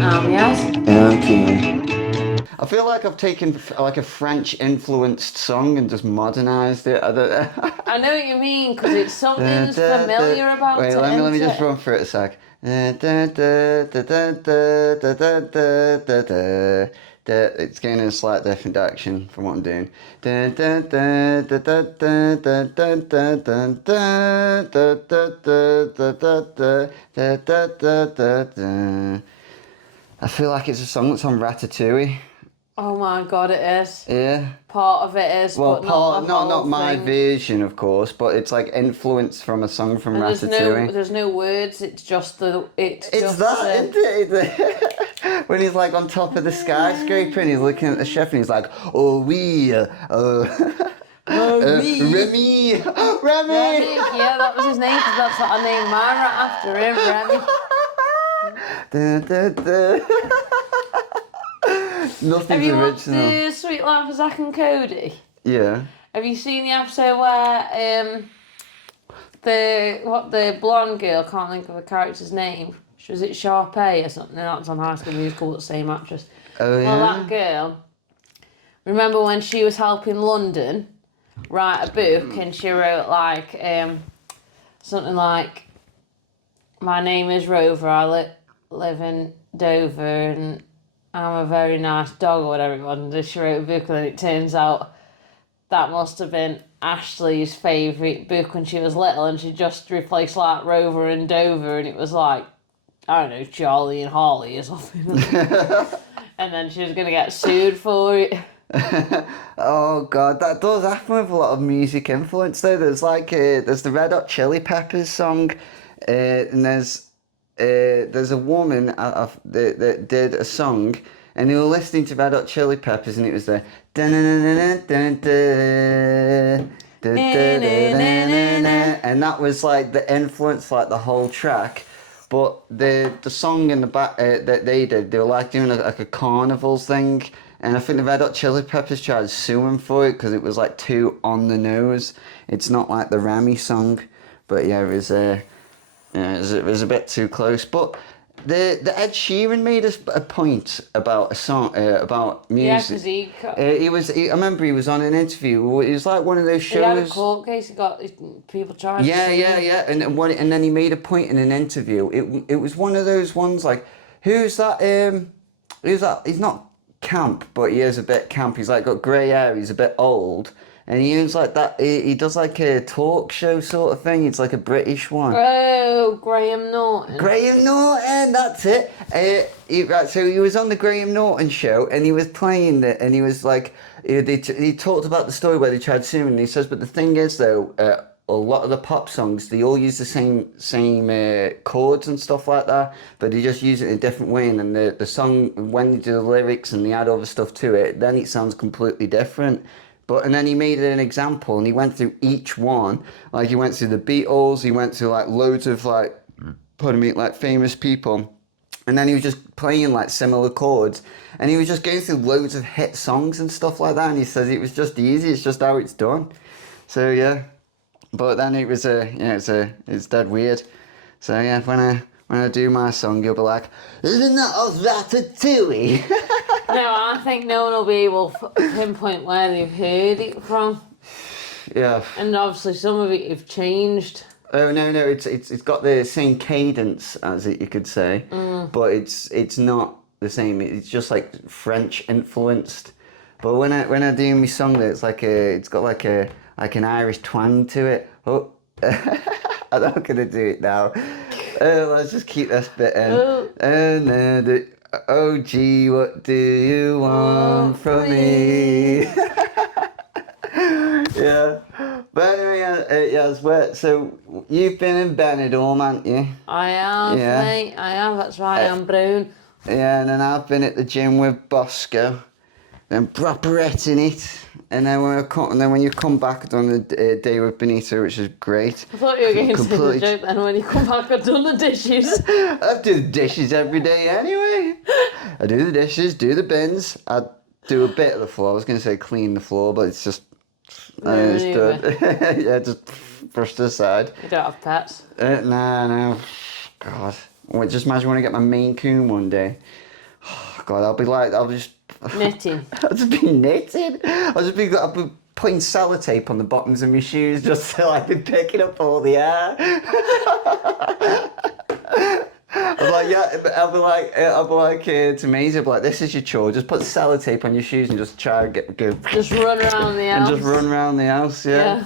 Yes. Okay. I feel like I've taken like a French influenced song and just modernized it. I don't I know what you mean, because it's something's Da, da, da. familiar about Wait, it, let me isn't just it? run through it a sec. Da, da, da, da, da, da, da, da, da, da, da. It's going in a slight different direction from what I'm doing. Da, da, da, da, da, da, da, da, da, da, da, da, da, da, da, da, da, da, da, da. I feel like it's a song that's on Ratatouille. Oh my god, it is. Yeah. Part of it is, Well, but not part the not whole my thing. version, of course, but it's like influenced from a song from And Ratatouille. there's no words. It's It's just that, isn't it? When he's like on top of the skyscraper and he's looking at the chef and he's like, "Oh oui, Remy. Remy, Remy, Remy." yeah, that was his name, because that's what I named mine right after him, Remy. Da, da, da. Have Nothing's you watched original. the Sweet Life of Zack and Cody? Yeah. Have you seen the episode where the blonde girl, can't think of the character's name. Was it Sharpay or something? That's on High School Musical, the same actress. Oh Well, yeah. that girl. Remember when she was helping London write a book, and she wrote like something like, "My name is Rover. I live in Dover, and I'm a very nice dog," or whatever it was. And she wrote a book, and then it turns out that must have been Ashley's favourite book when she was little, and she just replaced like Rover and Dover, and it was like, I don't know, Charlie and Harley or something. And then she was going to get sued for it. Oh god, that does happen with a lot of music influence though. There's the Red Hot Chili Peppers song, and there's a woman that did a song, and they were listening to Red Hot Chili Peppers, and it was the and that was like the influence, like the whole track. But the song in the back that they were like doing like a carnival thing, and I think the Red Hot Chili Peppers tried suing for it because it was like too on the nose. It's not like the Rami song, but yeah, it was a bit too close. But the Ed Sheeran made a point about a song about Yeah, music. because I remember he was on an interview. It was like one of those he had a shows. court case, he got people trying to Yeah, sue yeah, him. yeah. And then he made a point in an interview. It was one of those ones like, who's that? Who's that? He's not camp, but he is a bit camp. He's like got grey hair. He's a bit old, and he is like that. He does like a talk show sort of thing. It's like a British one. Oh, Graham Norton. Graham Norton, that's it. So he was on the Graham Norton show, and he was playing it, and he was like, he talked about the story where they tried suing, and he says, but the thing is though, a lot of the pop songs, they all use the same chords and stuff like that, but they just use it in a different way, and then the song, when they do the lyrics and they add other stuff to it, then it sounds completely different. And then he made an example, and he went through each one. Like he went through the Beatles, he went through like loads of like, pardon me, like famous people, and then he was just playing like similar chords, and he was just going through loads of hit songs and stuff like that. And he says it was just easy. It's just how it's done. So yeah, but then it was it's dead weird. So yeah, when I do my song, you'll be like, "Isn't that us Ratatouille?" No, I think no one will be able to pinpoint where they've heard it from. Yeah. And obviously some of it have changed. Oh no, it's got the same cadence as it, you could say, but it's not the same. It's just like French influenced. But when I do my song, it's got like an Irish twang to it. Oh, I'm not gonna do it now. Let's just keep this bit in. And oh gee, what do you want from me? Yeah. But anyway, yes, so you've been in Benidorm, haven't you? I have, Yeah. mate. I have. That's right. I'm brown. Yeah, and then I've been at the gym with Bosco, then properetting it, and then when you come back, I've done the day with Benito, which is great. I thought you were going to say the joke then. When you come back, I've done the dishes. I do the dishes every day anyway. I do the dishes, do the bins. I do a bit of the floor. I was going to say clean the floor, but it's just... yeah, just brushed aside. You don't have pets? No. God. Just imagine when I get my Maine Coon one day. God, I'll just Knitting. I'll just be knitting. I'll be putting sellotape on the bottoms of my shoes just so I can picking up all the air. I'm like, yeah, I'll be like to Maisie, I'll be like, this is your chore. Just put sellotape on your shoes and just try and go. Just run around the house. And just run around the house, yeah.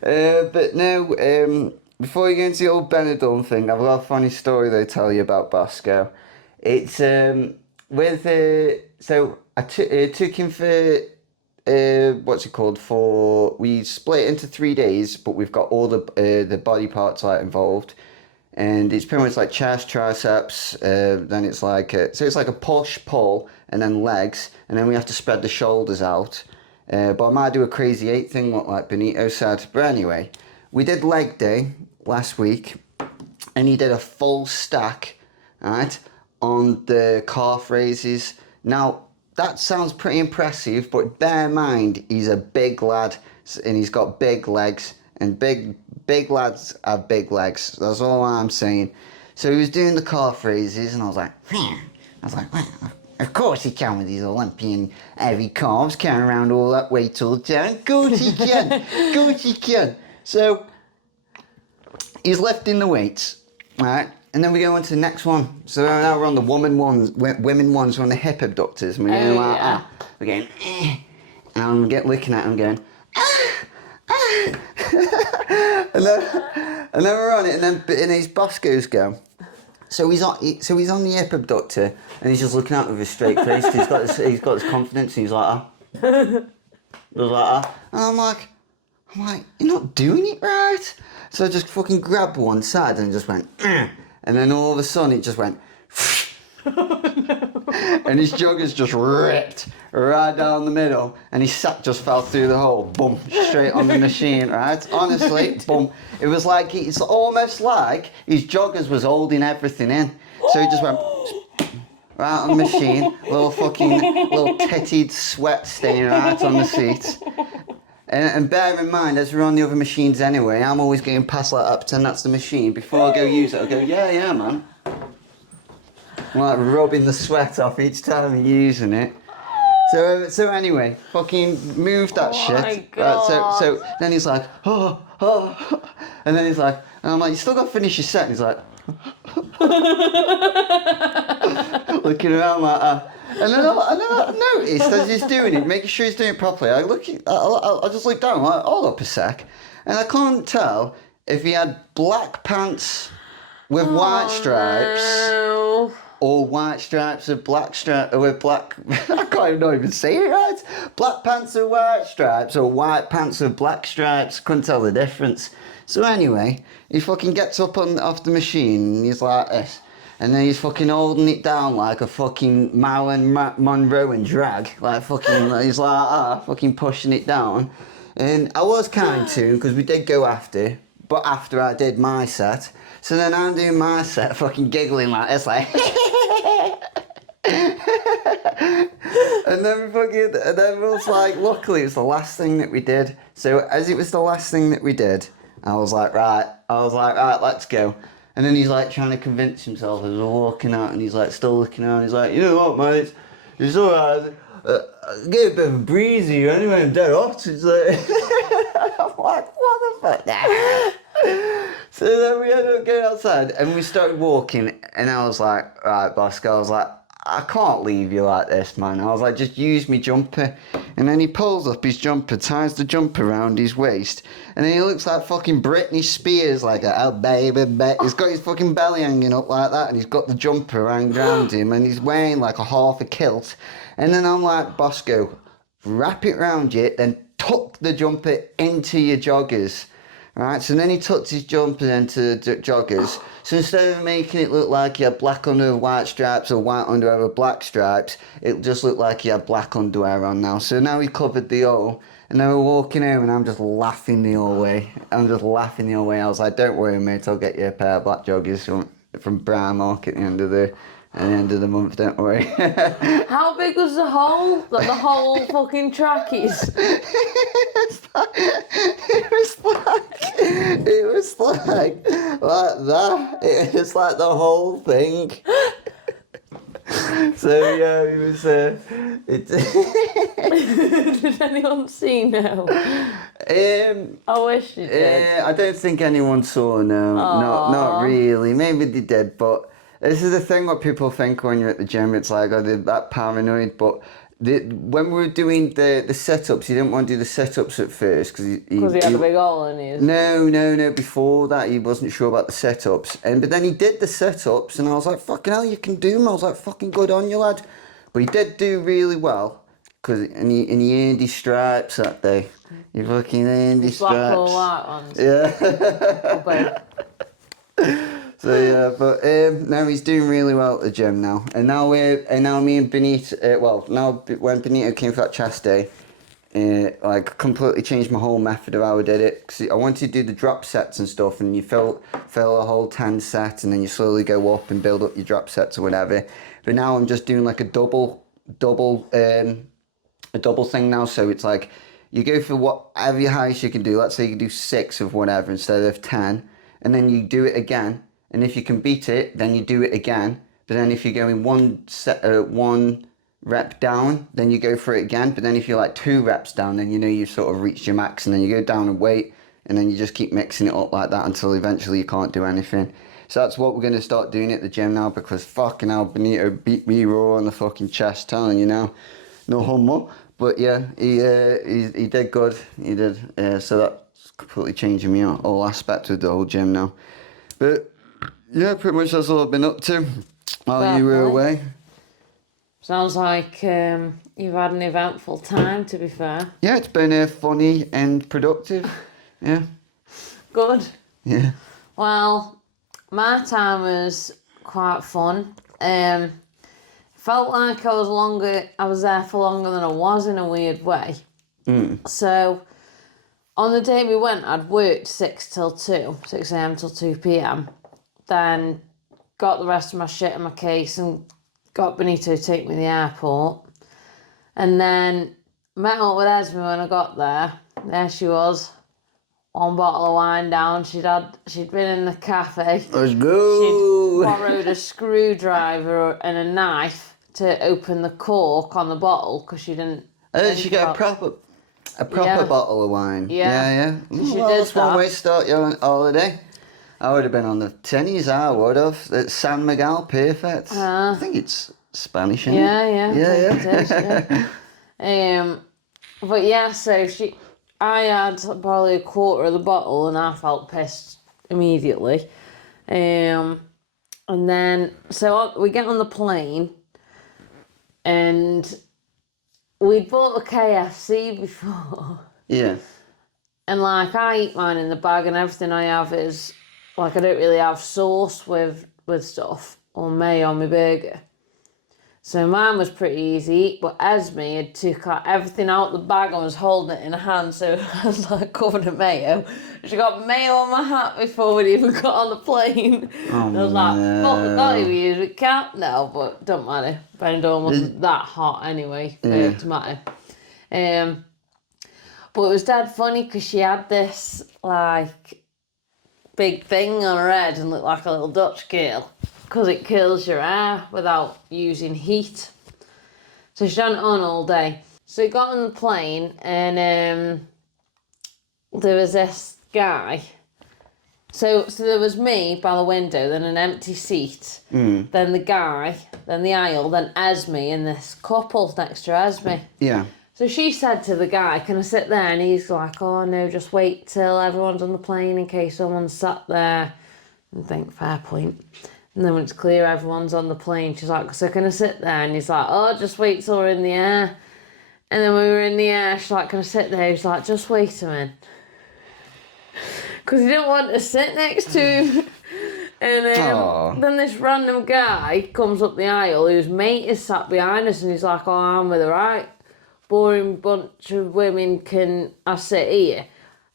But no, before you go into the old Benidorm thing, I've got a funny story to tell you about Bosco. It's so I took him for what's it called, we split it into 3 days, but we've got all the body parts like involved, and it's pretty much like chest, triceps, then it's like so it's like a push, pull, and then legs, and then we have to spread the shoulders out. But I might do a crazy 8 thing, like Benito said. But anyway, we did leg day last week, and he did a full stack, right, on the calf raises. Now, that sounds pretty impressive, but bear in mind, he's a big lad, and he's got big legs, and big lads have big legs. That's all I'm saying. So he was doing the calf raises, and I was like, well, of course he can with these Olympian heavy calves, carrying around all that weight all the time. Of course he can. Of course he can. So he's lifting the weights, right? And then we go on to the next one. So now we're on the women ones. We're on the hip abductors. And we're going like that. We're going, and I'm looking at him going, and then we're on it, and his Bosco's go. So he's on the hip abductor, and he's just looking at me with a straight face. He's got this confidence, and he's like, and I'm like, you're not doing it right. So I just fucking grabbed one side and just went, and then all of a sudden it just went, and his joggers just ripped right down the middle, and his sack just fell through the hole, boom, straight on the machine, right? Honestly, boom. It was like, it's almost like his joggers was holding everything in. So he just went right on the machine, little titted sweat stain right on the seat. And bear in mind, as we're on the other machines anyway, I'm always getting past like up, and that's the machine. Before I go use it, I go, yeah, man. I'm like rubbing the sweat off each time I'm using it. So anyway, fucking move that shit. My God. Right, so then he's like, oh, and then he's like, and I'm like, you still got to finish your set. And he's like, looking around like that. And then I noticed as he's doing it, making sure he's doing it properly. I just look down, like, hold up a sec, and I can't tell if he had black pants with white stripes. No. Or white stripes with black with black. I can't even say it right. Black pants with white stripes, or white pants with black stripes. Couldn't tell the difference. So anyway, he fucking gets up off the machine and he's like this, and then he's fucking holding it down like a fucking Marilyn Monroe and drag, like fucking. He's like fucking pushing it down, and I was kind to him because we did go after, but after I did my set. So then I'm doing my set, fucking giggling like this, like. And then it was like, luckily it was the last thing that we did. So as it was the last thing that we did, I was like, right, let's go. And then he's like trying to convince himself as we're walking out, and he's like still looking out, and he's like, you know what, mate, it's alright, get a bit of a breeze here anyway, I'm dead hot. It's like, I'm like, what the fuck? So then we ended up going outside and we started walking, and I was like, right, Bosco, I was like, I can't leave you like this, man. I was like, just use me jumper. And then he pulls up his jumper, ties the jumper around his waist, and then he looks like fucking Britney Spears, like, oh baby, he's got his fucking belly hanging up like that, and he's got the jumper around him, and he's wearing like a half a kilt. And then I'm like, Bosco, wrap it around you, then tuck the jumper into your joggers. Right, so then he tucked his jumper into the joggers. So instead of making it look like he had black underwear with white stripes or white underwear with black stripes, it just looked like he had black underwear on now. So now he covered the hole, and then we're walking home, and I'm just laughing the whole way. I was like, don't worry, mate, I'll get you a pair of black joggers from Primark at the end of the month, don't worry. How big was the hole? Like the whole fucking trackies? It was like that. It was like the whole thing. So yeah, it was. Did anyone see no? I wish you did. I don't think anyone saw. No, not Aw. really. Maybe they did, but this is the thing. What people think when you're at the gym, it's like, oh, they're that paranoid. But when we were doing the setups, you didn't want to do the setups at first because Because he had a big hole in his. No. Before that, he wasn't sure about the setups, but then he did the setups, and I was like, "Fucking hell, you can do them." I was like, "Fucking good on you, lad." But he did do really well, and he earned his stripes that day. He fucking earned his Black or stripes. white ones. Yeah. Or both. So yeah, but now he's doing really well at the gym now, and now me and Benito. When Benito came for that chest day. Like completely changed my whole method of how I did it, because I wanted to do the drop sets and stuff, and you fill a whole 10 set, and then you slowly go up and build up your drop sets or whatever. But now I'm just doing like a double thing now. So it's like you go for whatever your highest you can do. Let's say you can do 6 of whatever instead of 10, and then you do it again. And if you can beat it, then you do it again. But then if you're going one rep down, then you go for it again. But then if you're like 2 reps down, then you know you've sort of reached your max, and then you go down and wait, and then you just keep mixing it up like that until eventually you can't do anything. So that's what we're going to start doing at the gym now, because fucking hell, Benito beat me raw on the fucking chest, telling you now. No homo. But yeah, he did good. He did. So that's completely changing me out, all aspects of the whole gym now. But yeah, pretty much that's all I've been up to while you were away. Sounds like you've had an eventful time, to be fair. Yeah, it's been funny and productive. Yeah. Good. Yeah. Well, my time was quite fun. Felt like I was there for longer than I was, in a weird way. So on the day we went, I'd worked 6 a.m. till 2 p.m. Then got the rest of my shit in my case and got Benito to take me to the airport. And then met up with Esme when I got there. There she was. 1 bottle of wine down. She'd been in the cafe. Let's go. She'd borrowed a screwdriver and a knife to open the cork on the bottle because she didn't. And then she got a proper bottle of wine. Yeah. So she Well, did that's one that. way to start your holiday. I would have been on the tennies. I would have. It's San Miguel, perfect. I think it's Spanish, isn't it? Yeah. Yeah. It is, but yeah, so I had probably a quarter of the bottle and I felt pissed immediately. And then, so we get on the plane and we bought a KFC before. Yeah. And like, I eat mine in the bag and everything I have is, like, I don't really have sauce with stuff or mayo on my burger. So mine was pretty easy, but Esme had took everything out the bag and was holding it in her hand, so I was like covered in mayo. She got mayo on my hat before we even got on the plane. And I was like, fuck, we can't even use it. Can't now, but don't matter. Benidorm wasn't that hot anyway for it to matter. But it was dead funny because she had this like big thing on her head and looked like a little Dutch girl, because it kills your hair without using heat. So she had it on all day. So we got on the plane and there was this guy. So there was me by the window, then an empty seat, then the guy, then the aisle, then Esme and this couple next to Esme. Yeah. So she said to the guy, can I sit there? And he's like, oh no, just wait till everyone's on the plane in case someone's sat there. And think, fair point. And then when it's clear everyone's on the plane, she's like, so can I sit there? And he's like, oh, just wait till we're in the air. And then when we were in the air, she's like, can I sit there? He's like, just wait a minute. Because he didn't want to sit next to him. And then this random guy comes up the aisle whose mate is sat behind us and he's like, oh, I'm with her, right? Boring bunch of women, can I sit here?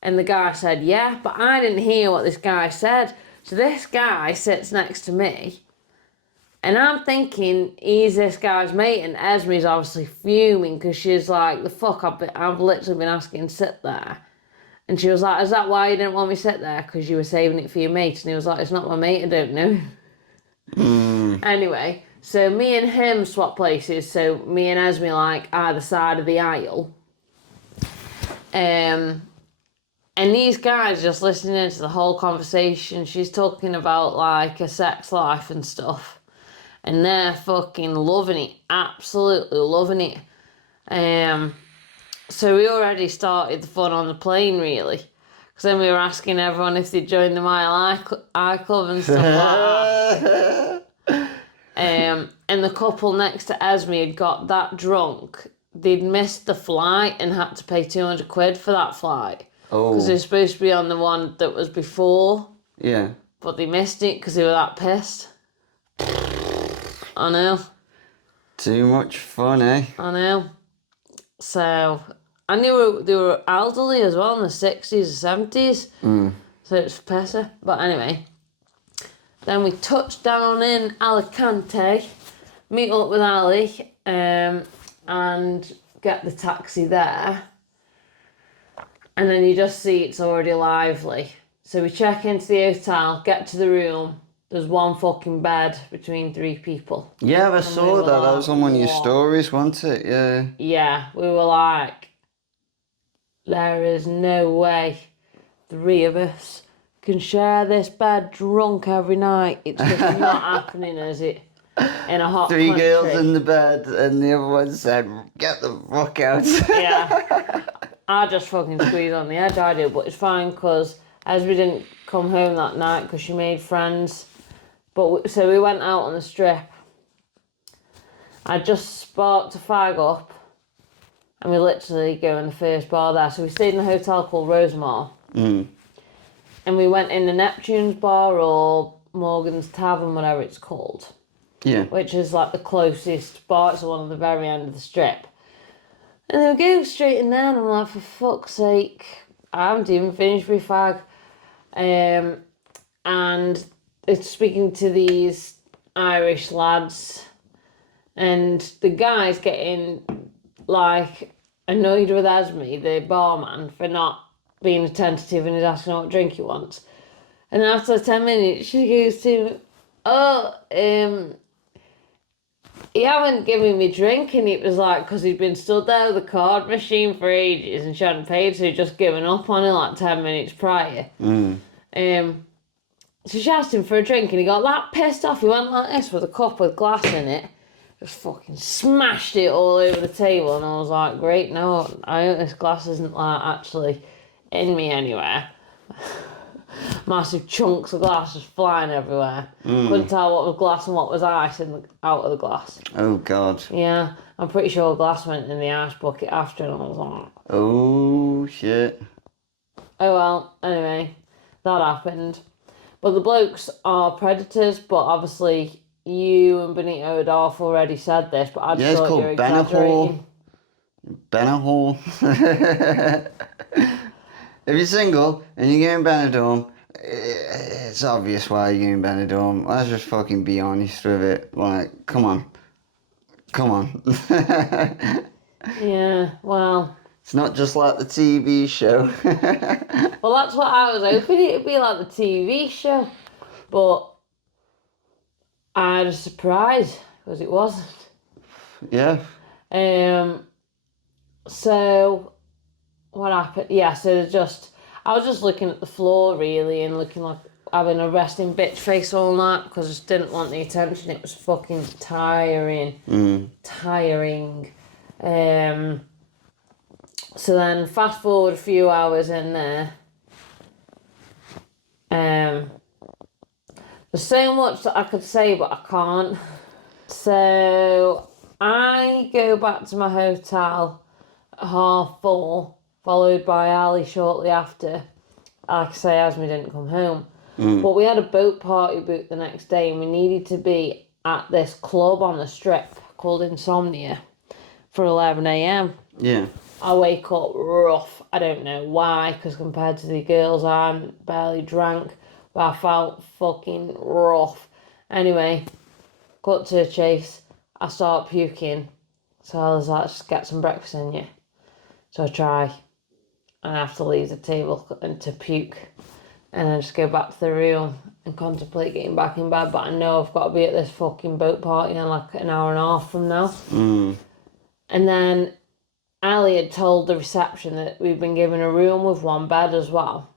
And the guy said, yeah, but I didn't hear what this guy said. So this guy sits next to me and I'm thinking he's this guy's mate, and Esme's obviously fuming because she's like, the fuck, I've literally been asking to sit there. And she was like, is that why you didn't want me to sit there? Because you were saving it for your mate? And he was like, it's not my mate, I don't know. Anyway, So me and him swap places. So me and Esme like either side of the aisle. And these guys just listening to the whole conversation. She's talking about like her sex life and stuff. And they're fucking loving it. Absolutely loving it. So we already started the fun on the plane, really. Because then we were asking everyone if they'd join the Mile High Club and stuff like that. And the couple next to Esme had got that drunk. They'd missed the flight and had to pay 200 quid for that flight. Because they were supposed to be on the one that was before. Yeah. But they missed it because they were that pissed. I know. Too much fun, eh? I know. So, and they were elderly as well, in the 60s or 70s. So it's pissy. But anyway, then we touched down in Alicante, meet up with Ali, and get the taxi there. And then you just see it's already lively. So we check into the hotel, get to the room. There's one fucking bed between 3 people. Yeah, I saw that. That was on one of your stories, wasn't it? Yeah. Yeah, we were like, there is no way 3 of us can share this bed drunk every night. It's just not happening, is it? In a hot 3 country. girls in the bed, and the other one said, "Get the fuck out." Yeah. I just fucking squeezed on the edge, I did, but it's fine because Esme didn't come home that night because she made friends. But so we went out on the strip. I just sparked a fag up, and we literally go in the first bar there. So we stayed in a hotel called Rosemar. And we went in the Neptune's bar or Morgan's Tavern, whatever it's called. Yeah. Which is like the closest bar. It's the one at the very end of the strip. And they go straight in there, and I'm like, for fuck's sake, I haven't even finished my fag. And it's speaking to these Irish lads, and the guy's getting like annoyed with Esme, the barman, for not being attentive, and he's asking what drink he wants. And then after 10 minutes, she goes to, he haven't given me drink, and it was like, because he'd been stood there with the card machine for ages and she hadn't paid, so he'd just given up on it like 10 minutes prior. So she asked him for a drink, and he got that pissed off. He went like this with a cup with glass in it, just fucking smashed it all over the table, and I was like, great, no, I hope this glass isn't like actually in me anywhere. Massive chunks of glass just flying everywhere. Couldn't tell what was glass and what was ice out of the glass. Oh, God. Yeah, I'm pretty sure glass went in the ice bucket after, and I was like, oh, shit. Oh well, anyway, that happened. But the blokes are predators, but obviously you and Benito had half already said this, but I just thought you were exaggerating. Benidorm. If you're single and you're going Benidorm, it's obvious why you're going Benidorm. Let's just fucking be honest with it. Like, come on. Come on. Yeah, well. It's not just like the TV show. Well, that's what I was hoping it'd be like the TV show. But I was surprised because it wasn't. Yeah. So what happened? Yeah, so I was just looking at the floor really and looking like having a resting bitch face all night because I just didn't want the attention. It was fucking tiring. Tiring. So then fast forward a few hours in there. There's so much that I could say, but I can't. So I go back to my hotel at 4:30, followed by Ali shortly after. Like I say, Esme didn't come home. But we had a boat party booked the next day, and we needed to be at this club on the strip called Insomnia for 11 a.m. Yeah. I wake up rough. I don't know why, because compared to the girls, I barely drank, but I felt fucking rough. Anyway, cut to a chase. I start puking, so I was like, just get some breakfast in you. So I try, and I have to leave the table and to puke. and I just go back to the room and contemplate getting back in bed. But I know I've got to be at this fucking boat party in like an hour and a half from now. And then Ali had told the reception that we've been given a room with one bed as well.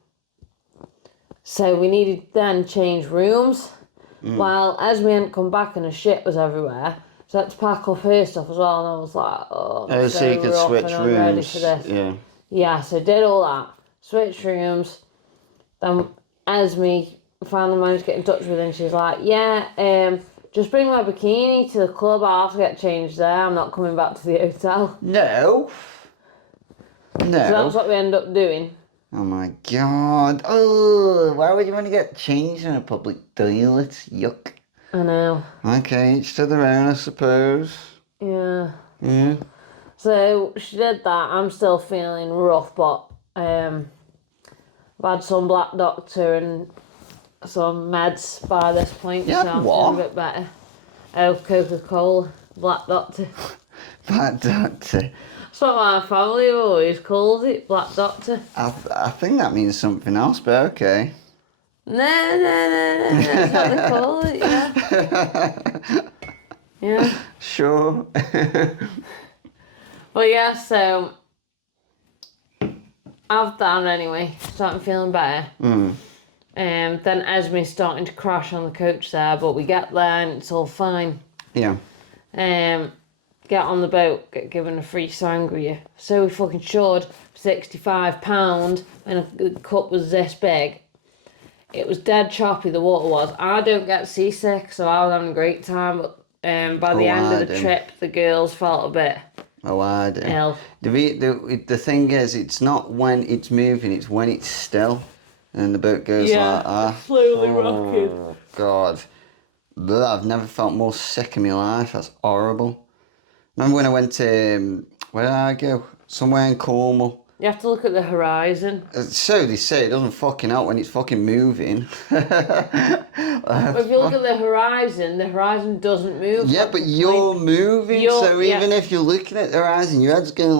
So we needed then change rooms. While Esme hadn't come back and her shit was everywhere, so I had to pack up her stuff as well. And I was like, I'm so you could rough switch and I'm rooms. ready for this. Yeah. Yeah, so did all that. Switched rooms. Then Esme finally managed to get in touch with her and she's like, just bring my bikini to the club. I'll have to get changed there. I'm not coming back to the hotel. No. So that's what we end up doing. Oh my god. Oh, why would you want to get changed in a public toilet? Yuck. I know. Okay, each to their own, I suppose. Yeah. Yeah. So she did that. I'm still feeling rough, but I've had some Black Doctor and some meds by this point, Yeah, so I'm what? feeling a bit better. Oh, Coca-Cola, Black Doctor. Black Doctor. That's what my family always calls it, Black Doctor. I think that means something else, but okay. No, that's what they call it, yeah. Yeah. Sure. But yeah, so I've done anyway, starting feeling better. Then Esme's starting to crash on the coach there, but we get there and it's all fine. Yeah. Get on the boat, get given a free sangria. So we fucking shored for £65 and the cup was this big. It was dead choppy, the water was. I don't get seasick, so I was having a great time, but by the end of the trip, the girls felt a bit I do. ill. The thing is, it's not when it's moving, it's when it's still. And the boat goes like that. Slowly rocking. God. I've never felt more sick in my life. That's horrible. Remember when I went to, where did I go? Somewhere in Cornwall. You have to look at the horizon. So they say, it doesn't fucking help when it's fucking moving. But if you look at the horizon doesn't move. Yeah, but you're moving, so even if you're looking at the horizon, your head's going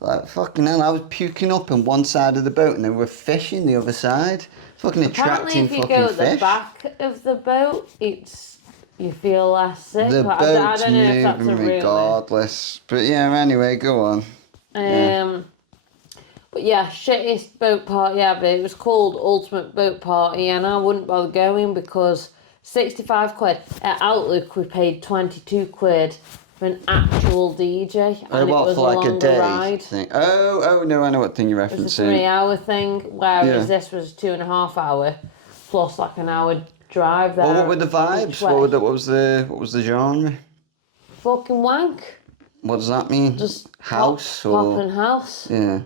like fucking hell. I was puking up on one side of the boat and then we're fishing the other side. Fucking attracting fucking fish. Apparently if you go at the back of the boat, you feel less sick. The but boat's I don't know if that's a moving regardless. But yeah, anyway, go on. But yeah, shittest boat party ever. It was called Ultimate Boat Party and I wouldn't bother going because 65 quid. At Outlook we paid 22 quid for an actual DJ and it was for a like longer a day ride. thing? Oh no, I know what thing you're It was a referencing. 3-hour thing, whereas this was 2.5 hour plus like an hour drive there. Well, what were the vibes? What was the genre? Fucking wank. What does that mean? Just house pop and house. Yeah.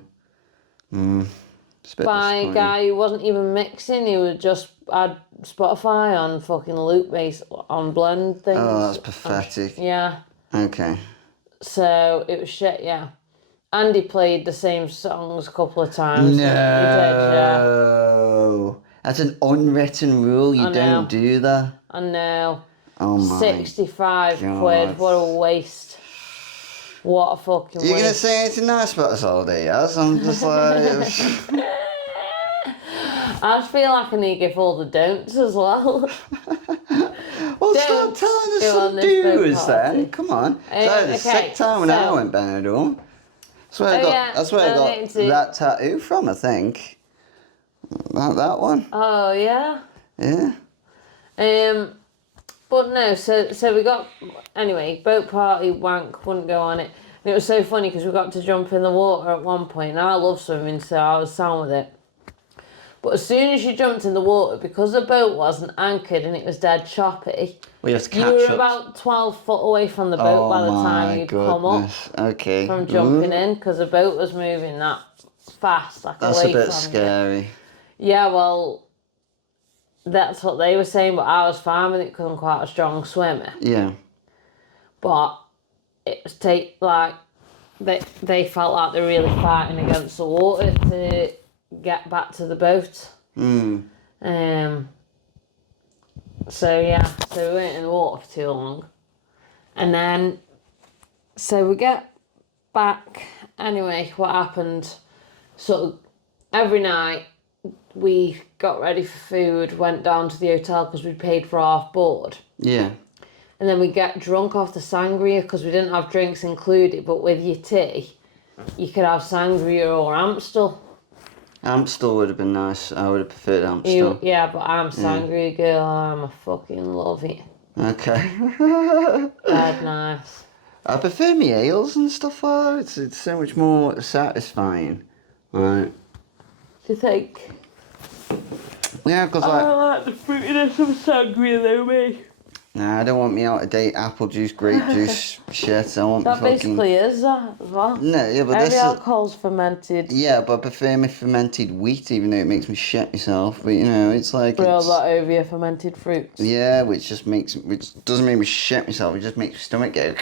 It's a bit By a disappointing. guy who wasn't even mixing, he would just add Spotify on fucking loop base on blend things. Oh, that's pathetic. Yeah. Okay. So it was shit, yeah. Andy played the same songs a couple of times. No. He did, yeah. That's an unwritten rule. You don't do that. I know. Oh my 65 God. quid. What a waste. What a fucking You're waste. going to say anything nice about this holiday, yes? I'm just like... I just feel like I need to give all the don'ts as well. Well, start telling us some do's then. Come on. So I had a sick time when I went Benidorm. That's where I got that tattoo from, I think. That one. Oh, yeah? Yeah. But no, so we got, anyway, boat party, wank, wouldn't go on it. And it was so funny because we got to jump in the water at one point, and I love swimming, so I was sound with it. But as soon as you jumped in the water, because the boat wasn't anchored and it was dead choppy, well, you have to catch you were up. about 12 foot away from the boat by the time you'd come up from jumping in, because the boat was moving that fast, like That's away a bit from scary. you. Yeah, well, that's what they were saying, but I was fine with it because I'm quite a strong swimmer. Yeah. But it was they felt like they were really fighting against the water to get back to the boat. So yeah, so we weren't in the water for too long. And then, so we get back, anyway, what happened, sort of every night, we got ready for food, went down to the hotel because we paid for half board. Yeah. And then we get drunk off the sangria because we didn't have drinks included, but with your tea, you could have sangria or Amstel. Amstel would have been nice. I would have preferred Amstel. Yeah, but I'm sangria girl. I'm a fucking love it. Okay. Dead nice. I prefer me ales and stuff like that. It's so much more satisfying. Right. Do you think? Yeah, because I like the fruitiness of sangria though, me. Nah, I don't want me out of date apple juice, grape juice shit. I want me That fucking... basically is that as well. No, yeah, but Every this is... alcohol's fermented. Yeah, but I prefer my fermented wheat, even though it makes me shit myself. But, you know, it's like... Real It's... that over your fermented fruits. Yeah, which doesn't make me shit myself. It just makes my stomach go...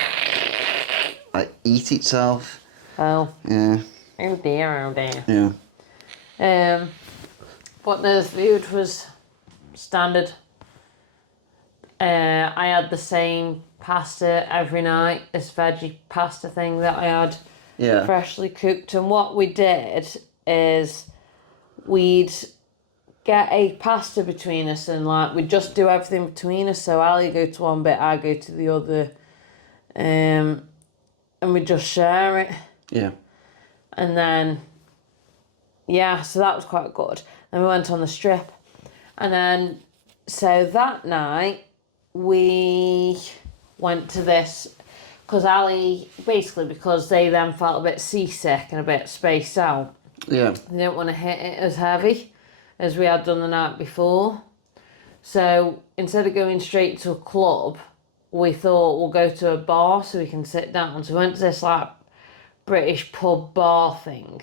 like, eat itself. Oh. Yeah. Oh dear, oh dear. Yeah. But the food was standard. I had the same pasta every night, this veggie pasta thing that I had Yeah. freshly cooked. And what we did is we'd get a pasta between us and like we'd just do everything between us. So Ali go to one bit, I go to the other, and we just share it. Yeah. And then, yeah, so that was quite good. Then we went on the strip. And then, so that night, we went to this, because Ali, basically because they then felt a bit seasick and a bit spaced out. Yeah. They didn't want to hit it as heavy as we had done the night before. So instead of going straight to a club, we thought we'll go to a bar so we can sit down. So we went to this like British pub bar thing.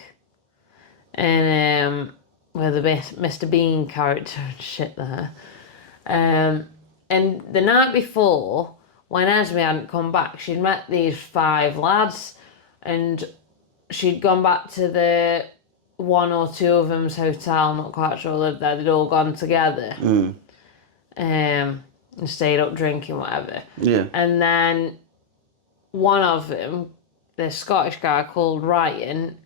And with a Mr. Bean character and shit there. And the night before, when Esme hadn't come back, she'd met these 5 lads and she'd gone back to the one or two of them's hotel, not quite sure lived there, they'd all gone together. And stayed up drinking, whatever. Yeah. And then one of them, this Scottish guy called Ryan,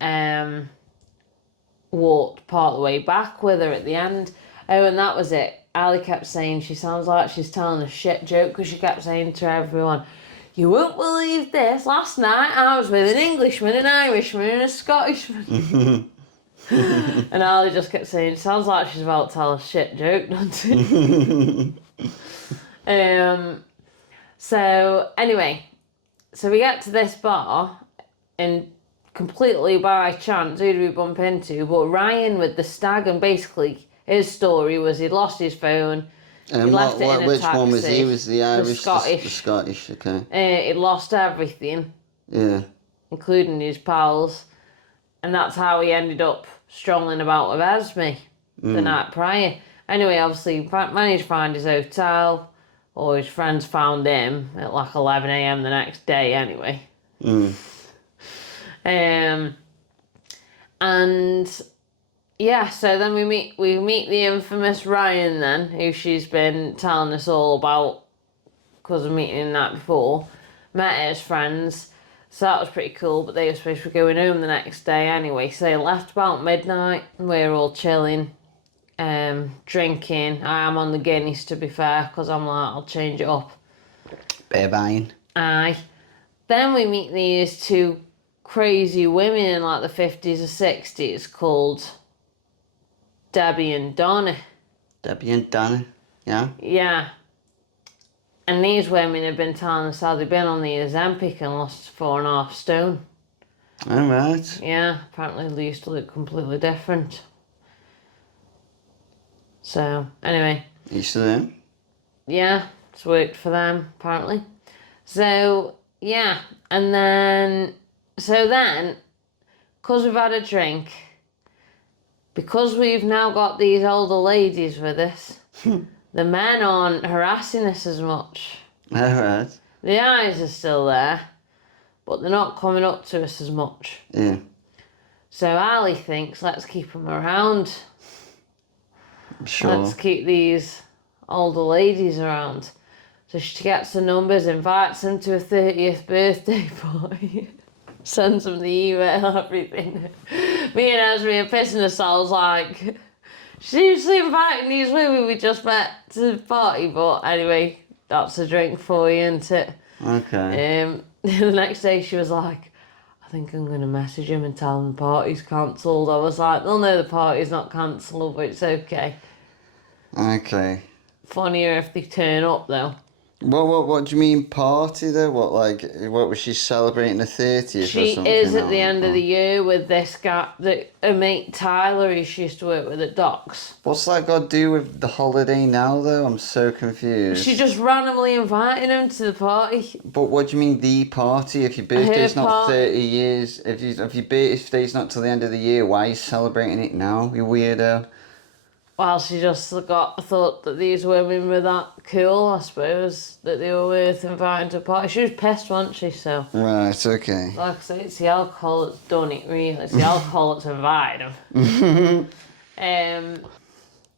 walked part of the way back with her at the end. Oh, and that was it. Ali kept saying she sounds like she's telling a shit joke because she kept saying to everyone, "You won't believe this. Last night I was with an Englishman, an Irishman, and a Scottishman." And Ali just kept saying, "It sounds like she's about to tell a shit joke, doesn't it?" So anyway, so we get to this bar, and completely by chance, who did we bump into? But Ryan with the stag, and basically his story was he'd lost his phone. And he left it in a which taxi. one was he? Was the Irish? The Scottish. The Scottish, okay. He'd lost everything, Yeah. including his pals, and that's how he ended up strolling about with Esme the night prior. Anyway, obviously, he managed to find his hotel, or his friends found him at like 11 a.m. the next day anyway. And yeah, so then we meet the infamous Ryan then, who she's been telling us all about because of meeting him the night before. Met his friends, so that was pretty cool, but they were supposed to be going home the next day anyway, so they left about midnight, and we were all chilling, drinking. I am on the Guinness, to be fair, because I'm like, I'll change it up. Bear buying. Aye. Then we meet these 2 crazy women in like the 50s or 60s called Debbie and Donna. Debbie and Donna, yeah? Yeah. And these women have been telling us how they've been on the Ozempic and lost 4.5 stone. Alright. Yeah, apparently they used to look completely different. So, anyway. You still there? Yeah, it's worked for them, apparently. So, yeah. And then, because we've had a drink, because we've now got these older ladies with us, the men aren't harassing us as much. Alright. The eyes are still there, but they're not coming up to us as much. Yeah. So Ali thinks, let's keep them around. Sure. Let's keep these older ladies around. So she gets the numbers, invites them to a 30th birthday party, sends them the email, everything. Me and Esme are pissing ourselves like, Seriously inviting these women we just met to the party, but anyway, that's a drink for you, isn't it? Okay. The next day she was like, I think I'm going to message him and tell him the party's cancelled. I was like, they'll know the party's not cancelled, but it's okay. Okay. Funnier if they turn up, though. What do you mean party though? What was she celebrating, the 30th or She something? is at the end of the year with this guy, her mate Tyler, who she used to work with at Docks. What's that got to do with the holiday now though? I'm so confused. She just randomly invited him to the party. But what do you mean the party? If your birthday's not 30 years, if your birthday's not till the end of the year, why are you celebrating it now, you weirdo? Well, she just thought that these women were that cool, I suppose, that they were worth inviting to a party. She was pissed, wasn't she? So, Right, okay. like I say, it's the alcohol that's done it, really. It's the alcohol that's invited them.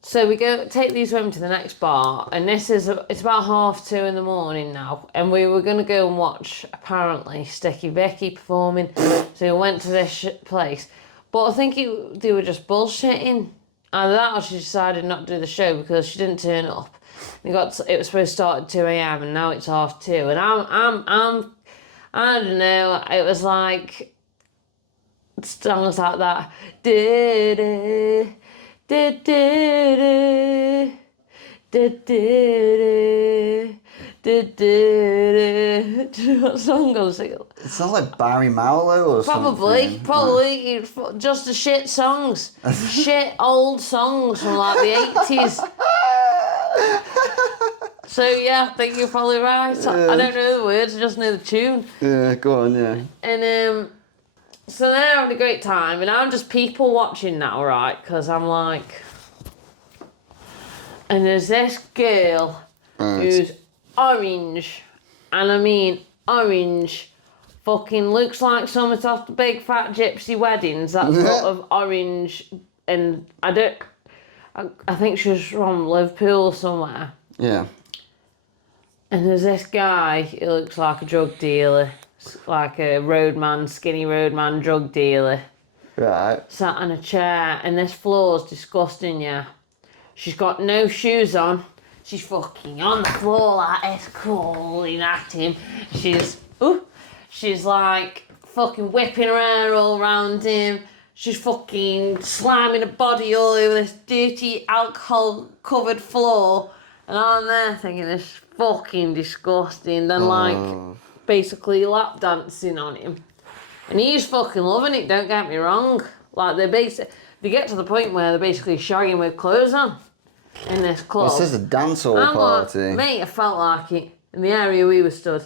So we take these women to the next bar, and it's about 2:30 in the morning now, and we were going to go and watch, apparently, Sticky Vicky performing. So we went to this place, but I think they were just bullshitting. Either that or she decided not to do the show because she didn't turn up. It was supposed to start at 2 a.m. and now it's 2:30. And I don't know, it was like songs like that. What song I was singing? It sounds like Barry Manilow or something. Probably just the shit songs. Shit old songs from like the 80s. So yeah, I think you're probably right. I don't know the words, I just know the tune. Yeah, go on, yeah. And so they're having a great time, and I'm just people watching now, right? Because I'm like, and there's this girl who's orange, and I mean orange, fucking looks like something off the Big Fat Gypsy Weddings, that sort of orange, and I think she was from Liverpool somewhere. Yeah. And there's this guy who looks like a drug dealer, like a skinny roadman drug dealer. Right. Sat on a chair, and this floor's disgusting, yeah. She's got no shoes on. She's fucking on the floor like this, calling at him. She's like fucking whipping her hair all around him. She's fucking slamming her body all over this dirty alcohol-covered floor. And I'm there thinking, this is fucking disgusting. Then basically lap dancing on him. And he's fucking loving it, don't get me wrong. Like they get to the point where they're basically shagging with clothes on in this club. This is a dancehall party. Like, mate, I felt like it in the area we were stood.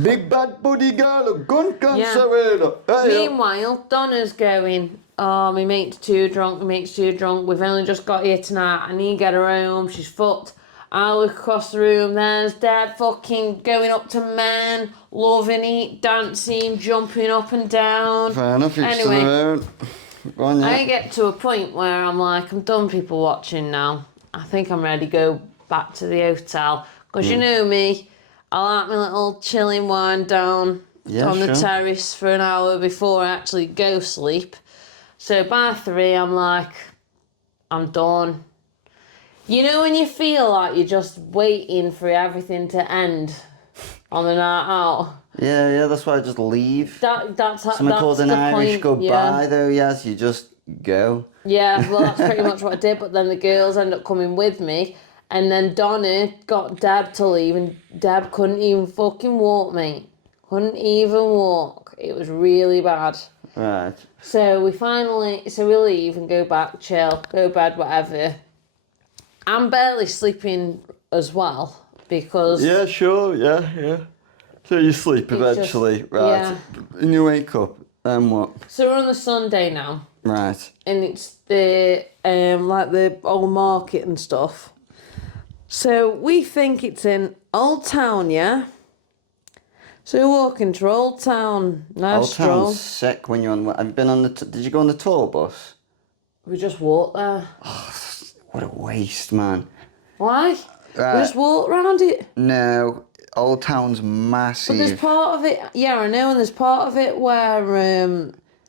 Big bad booty girl, gun Yeah. Meanwhile, Donna's going, oh, my mate's too drunk, we've only just got here tonight, I need to get her home, she's fucked. I look across the room, there's Dad fucking going up to men, loving it, dancing, jumping up and down. Fair enough, anyway, go on, yeah. I get to a point where I'm like, I'm done people watching now. I think I'm ready to go back to the hotel. Because you know me, I like my little chilling wind down on the terrace for an hour before I actually go sleep. So by 3, I'm like, I'm done. You know when you feel like you're just waiting for everything to end on the night out? Yeah, that's why I just leave. That's Something called an Irish point, goodbye, though, yes, you just go. Yeah, well, that's pretty much what I did, but then the girls ended up coming with me, and then Donna got Deb to leave, and Deb couldn't even fucking walk, mate. Couldn't even walk. It was really bad. Right. So we leave and go back, chill, go bed, whatever. I'm barely sleeping as well, because... Yeah, sure, yeah. So you sleep eventually, right. Yeah. And you wake up, then what? So we're on the Sunday now. Right. And it's the, like the old market and stuff. So we think it's in Old Town, yeah? So we're walking to Old Town. Nice Old stroll. Town's sick when you're on... Have you been on the... Did you go on the tour bus? We just walked there. What a waste, man. Why? Right. We just walked around it. No, Old Town's massive. But there's part of it, yeah, I know, and there's part of it where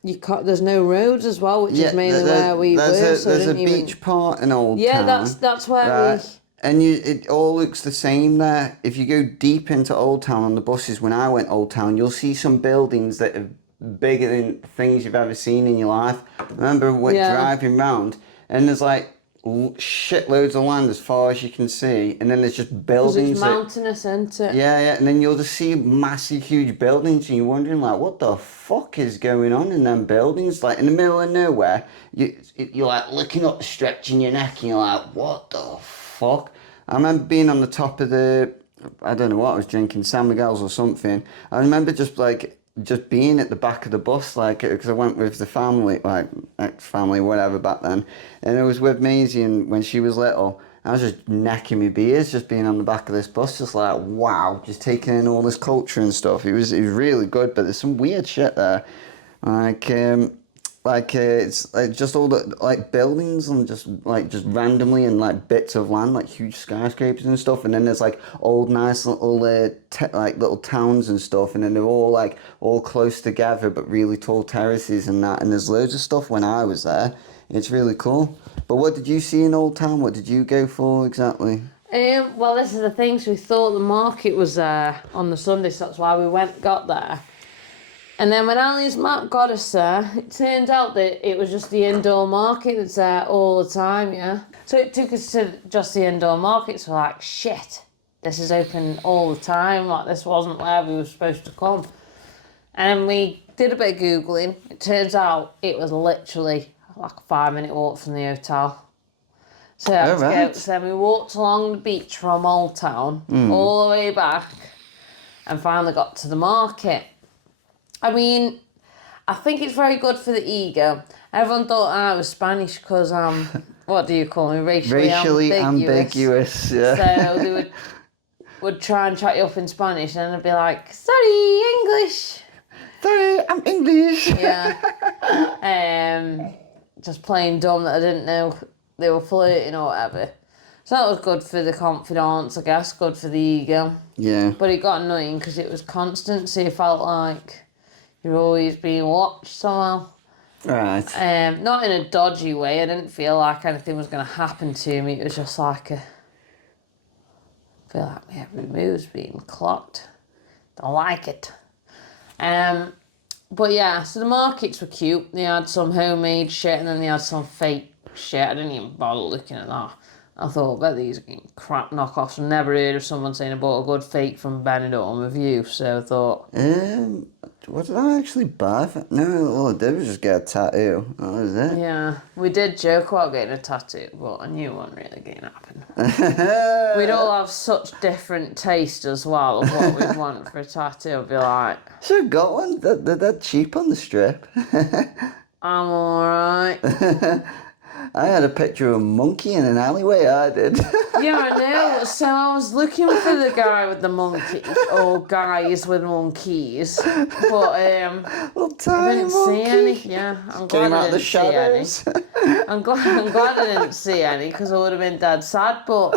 you can't. There's no roads as well, which is mainly where we were. There's So a beach part in Old yeah, Town. that's where right? we. And it all looks the same there. If you go deep into Old Town on the buses, when I went Old Town, you'll see some buildings that are bigger than things you've ever seen in your life. I remember driving round, and there's like shitloads of land as far as you can see, and then there's just buildings. It's mountainous, isn't it? Yeah, and then you'll just see massive, huge buildings, and you're wondering like, what the fuck is going on in them buildings? Like in the middle of nowhere, you're like looking up, stretching your neck, and you're like, what the fuck? I remember being on the top of I don't know what I was drinking, San Miguel's or something. I remember just being at the back of the bus, like, because I went with the family, like, ex-family, whatever, back then. And it was with Maisie, and when she was little, I was just necking my beers, just being on the back of this bus, just like, wow, just taking in all this culture and stuff. It was really good, but there's some weird shit there. It's like just all the like buildings and just randomly and like bits of land, like huge skyscrapers and stuff, and then there's like old nice little little towns and stuff, and then they're all close together but really tall terraces and that, and there's loads of stuff when I was there. It's really cool. But what did you see in Old Town? What did you go for exactly? Well, this is the thing. So we thought the market was there on the Sunday, so that's why we got there. And then when Ali's map got us there, it turned out that it was just the indoor market that's there all the time, yeah? So it took us to just the indoor market, so we're like, shit, this is open all the time, like this wasn't where we were supposed to come. And we did a bit of Googling. It turns out it was literally like a 5-minute walk from the hotel. So, so then we walked along the beach from Old Town, all the way back, and finally got to the market. I mean, I think it's very good for the ego. Everyone thought I was Spanish because what do you call me? Racially ambiguous. Yeah. So they would try and chat you up in Spanish, and I'd be like, sorry, English. Sorry, I'm English. Yeah. Just playing dumb that I didn't know they were flirting or whatever. So that was good for the confidence, I guess, good for the ego. Yeah. But it got annoying because it was constant, so you felt like you're always being watched somehow. Right. Not in a dodgy way. I didn't feel like anything was going to happen to me. It was just like I feel like my every move's being clocked. Don't like it. But yeah, so the markets were cute. They had some homemade shit and then they had some fake shit. I didn't even bother looking at that. I thought, I bet these are crap knockoffs. I've never heard of someone saying I bought a good fake from Benidorm with you, so I thought... What did I actually buy? No, all I did was just get a tattoo. That was it. Yeah, we did joke about getting a tattoo, but I knew it wasn't really going to happen. We'd all have such different taste as well of what we'd want for a tattoo. I'd be like... So got one? They're cheap on the strip. I'm alright. I had a picture of a monkey in an alleyway, I did. Yeah, I know. So I was looking for the guy with the monkeys, or guys with monkeys, but Little tiny I didn't monkey. see any. Yeah, I'm glad Came I out didn't the shadows. see any. I'm glad I didn't see any because I would have been dead sad. But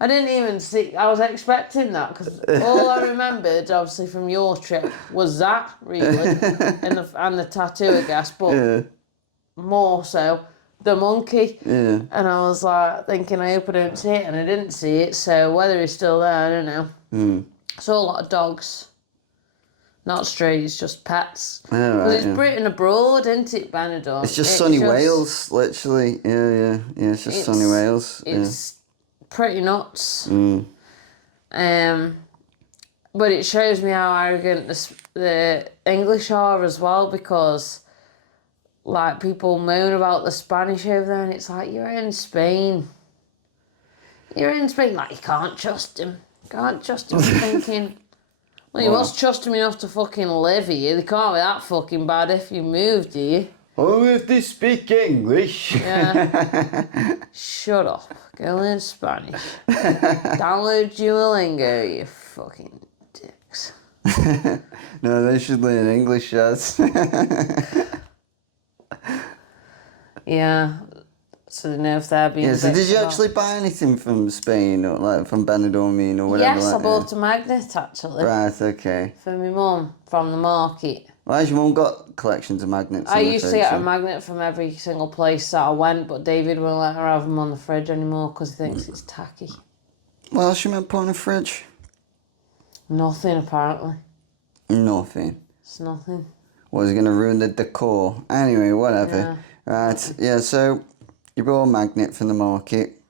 I didn't even see. I was expecting that because all I remembered, obviously from your trip, was that really, and the tattoo, I guess. But more so. The monkey, and I was like thinking, I hope I don't see it, and I didn't see it. So whether he's still there, I don't know. Saw a lot of dogs, not strays, just pets. Because it's Britain abroad, isn't it, Benidorm? It's just sunny Wales, literally. Yeah. It's just sunny Wales. It's pretty nuts. But it shows me how arrogant the English are as well, because. Like, people moan about the Spanish over there, and it's like, you're in Spain. Like, you can't trust him. You're thinking, well, you must trust him enough to fucking live here. They can't be that fucking bad if you moved, do you? Oh, if they speak English. Yeah. Shut up. Go learn Spanish. Download Duolingo, you fucking dicks. No, they should learn English, yes. Yeah, so I don't know if they're being. Yeah, so did you actually buy anything from Spain or like from Benidorm or whatever? Yes, I bought a magnet actually. Right, okay. For my mum from the market. Why has your mum got collections of magnets? I in the used to fridge, get a then? magnet from every single place that I went, but David won't let her have them on the fridge anymore because he thinks it's tacky. What else you meant to put in the fridge? Nothing, apparently. Nothing. It's nothing. Was going to ruin the decor. Anyway, whatever. Yeah. Right, yeah, so you bought a magnet from the market.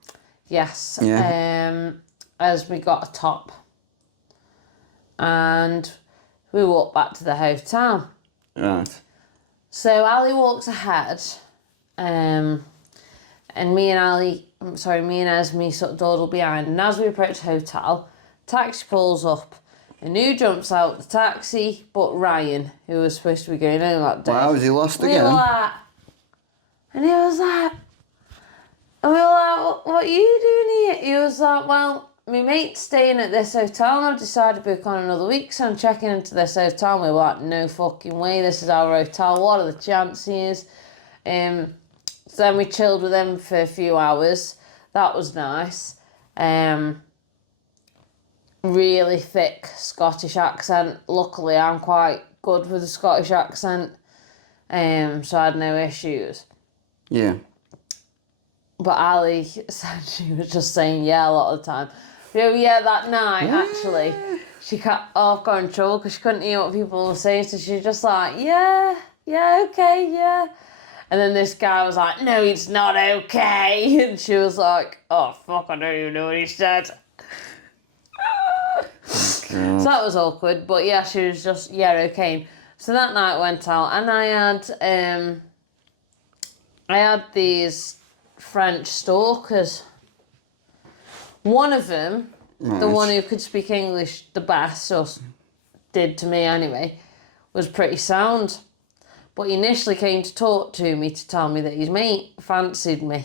Yes. Yeah. As we got a top. And we walked back to the hotel. Right. So Ali walks ahead. And me and Esme sort of dawdle behind. And as we approach the hotel, taxi pulls up. And who jumps out the taxi but Ryan, who was supposed to be going home that day. Wow, was he lost We again? were like, and he was like, and we were like, what are you doing here? He was like, well, my mate's staying at this hotel and I've decided to book on another week, so I'm checking into this hotel. And we were like, no fucking way, this is our hotel, what are the chances? So then we chilled with him for a few hours. That was nice. Really thick Scottish accent. Luckily, I'm quite good with the Scottish accent, so I had no issues. Yeah. But Ali said she was just saying yeah a lot of the time. Yeah, that night, actually, she got in trouble because she couldn't hear what people were saying, so she was just like, yeah, okay, yeah. And then this guy was like, no, it's not okay. And she was like, oh, fuck, I don't even know what he said. So that was awkward, but yeah, she was just, yeah, okay. So that night went out, and I had these French stalkers. One of them, the one who could speak English the best, or did to me anyway, was pretty sound. But he initially came to talk to me to tell me that his mate fancied me.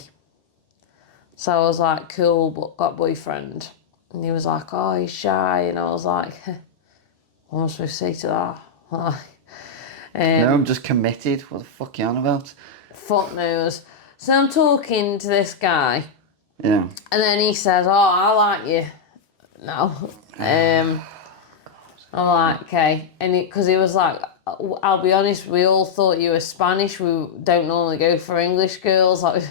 So I was like, cool, but got a boyfriend. And he was like, oh, he's shy. And I was like, what am I supposed to say to that? No, I'm just committed. What the fuck are you on about? Fuck knows. So I'm talking to this guy. Yeah. And then he says, oh, I like you. No. I'm like, okay. And because he was like, I'll be honest, we all thought you were Spanish. We don't normally go for English girls. Like,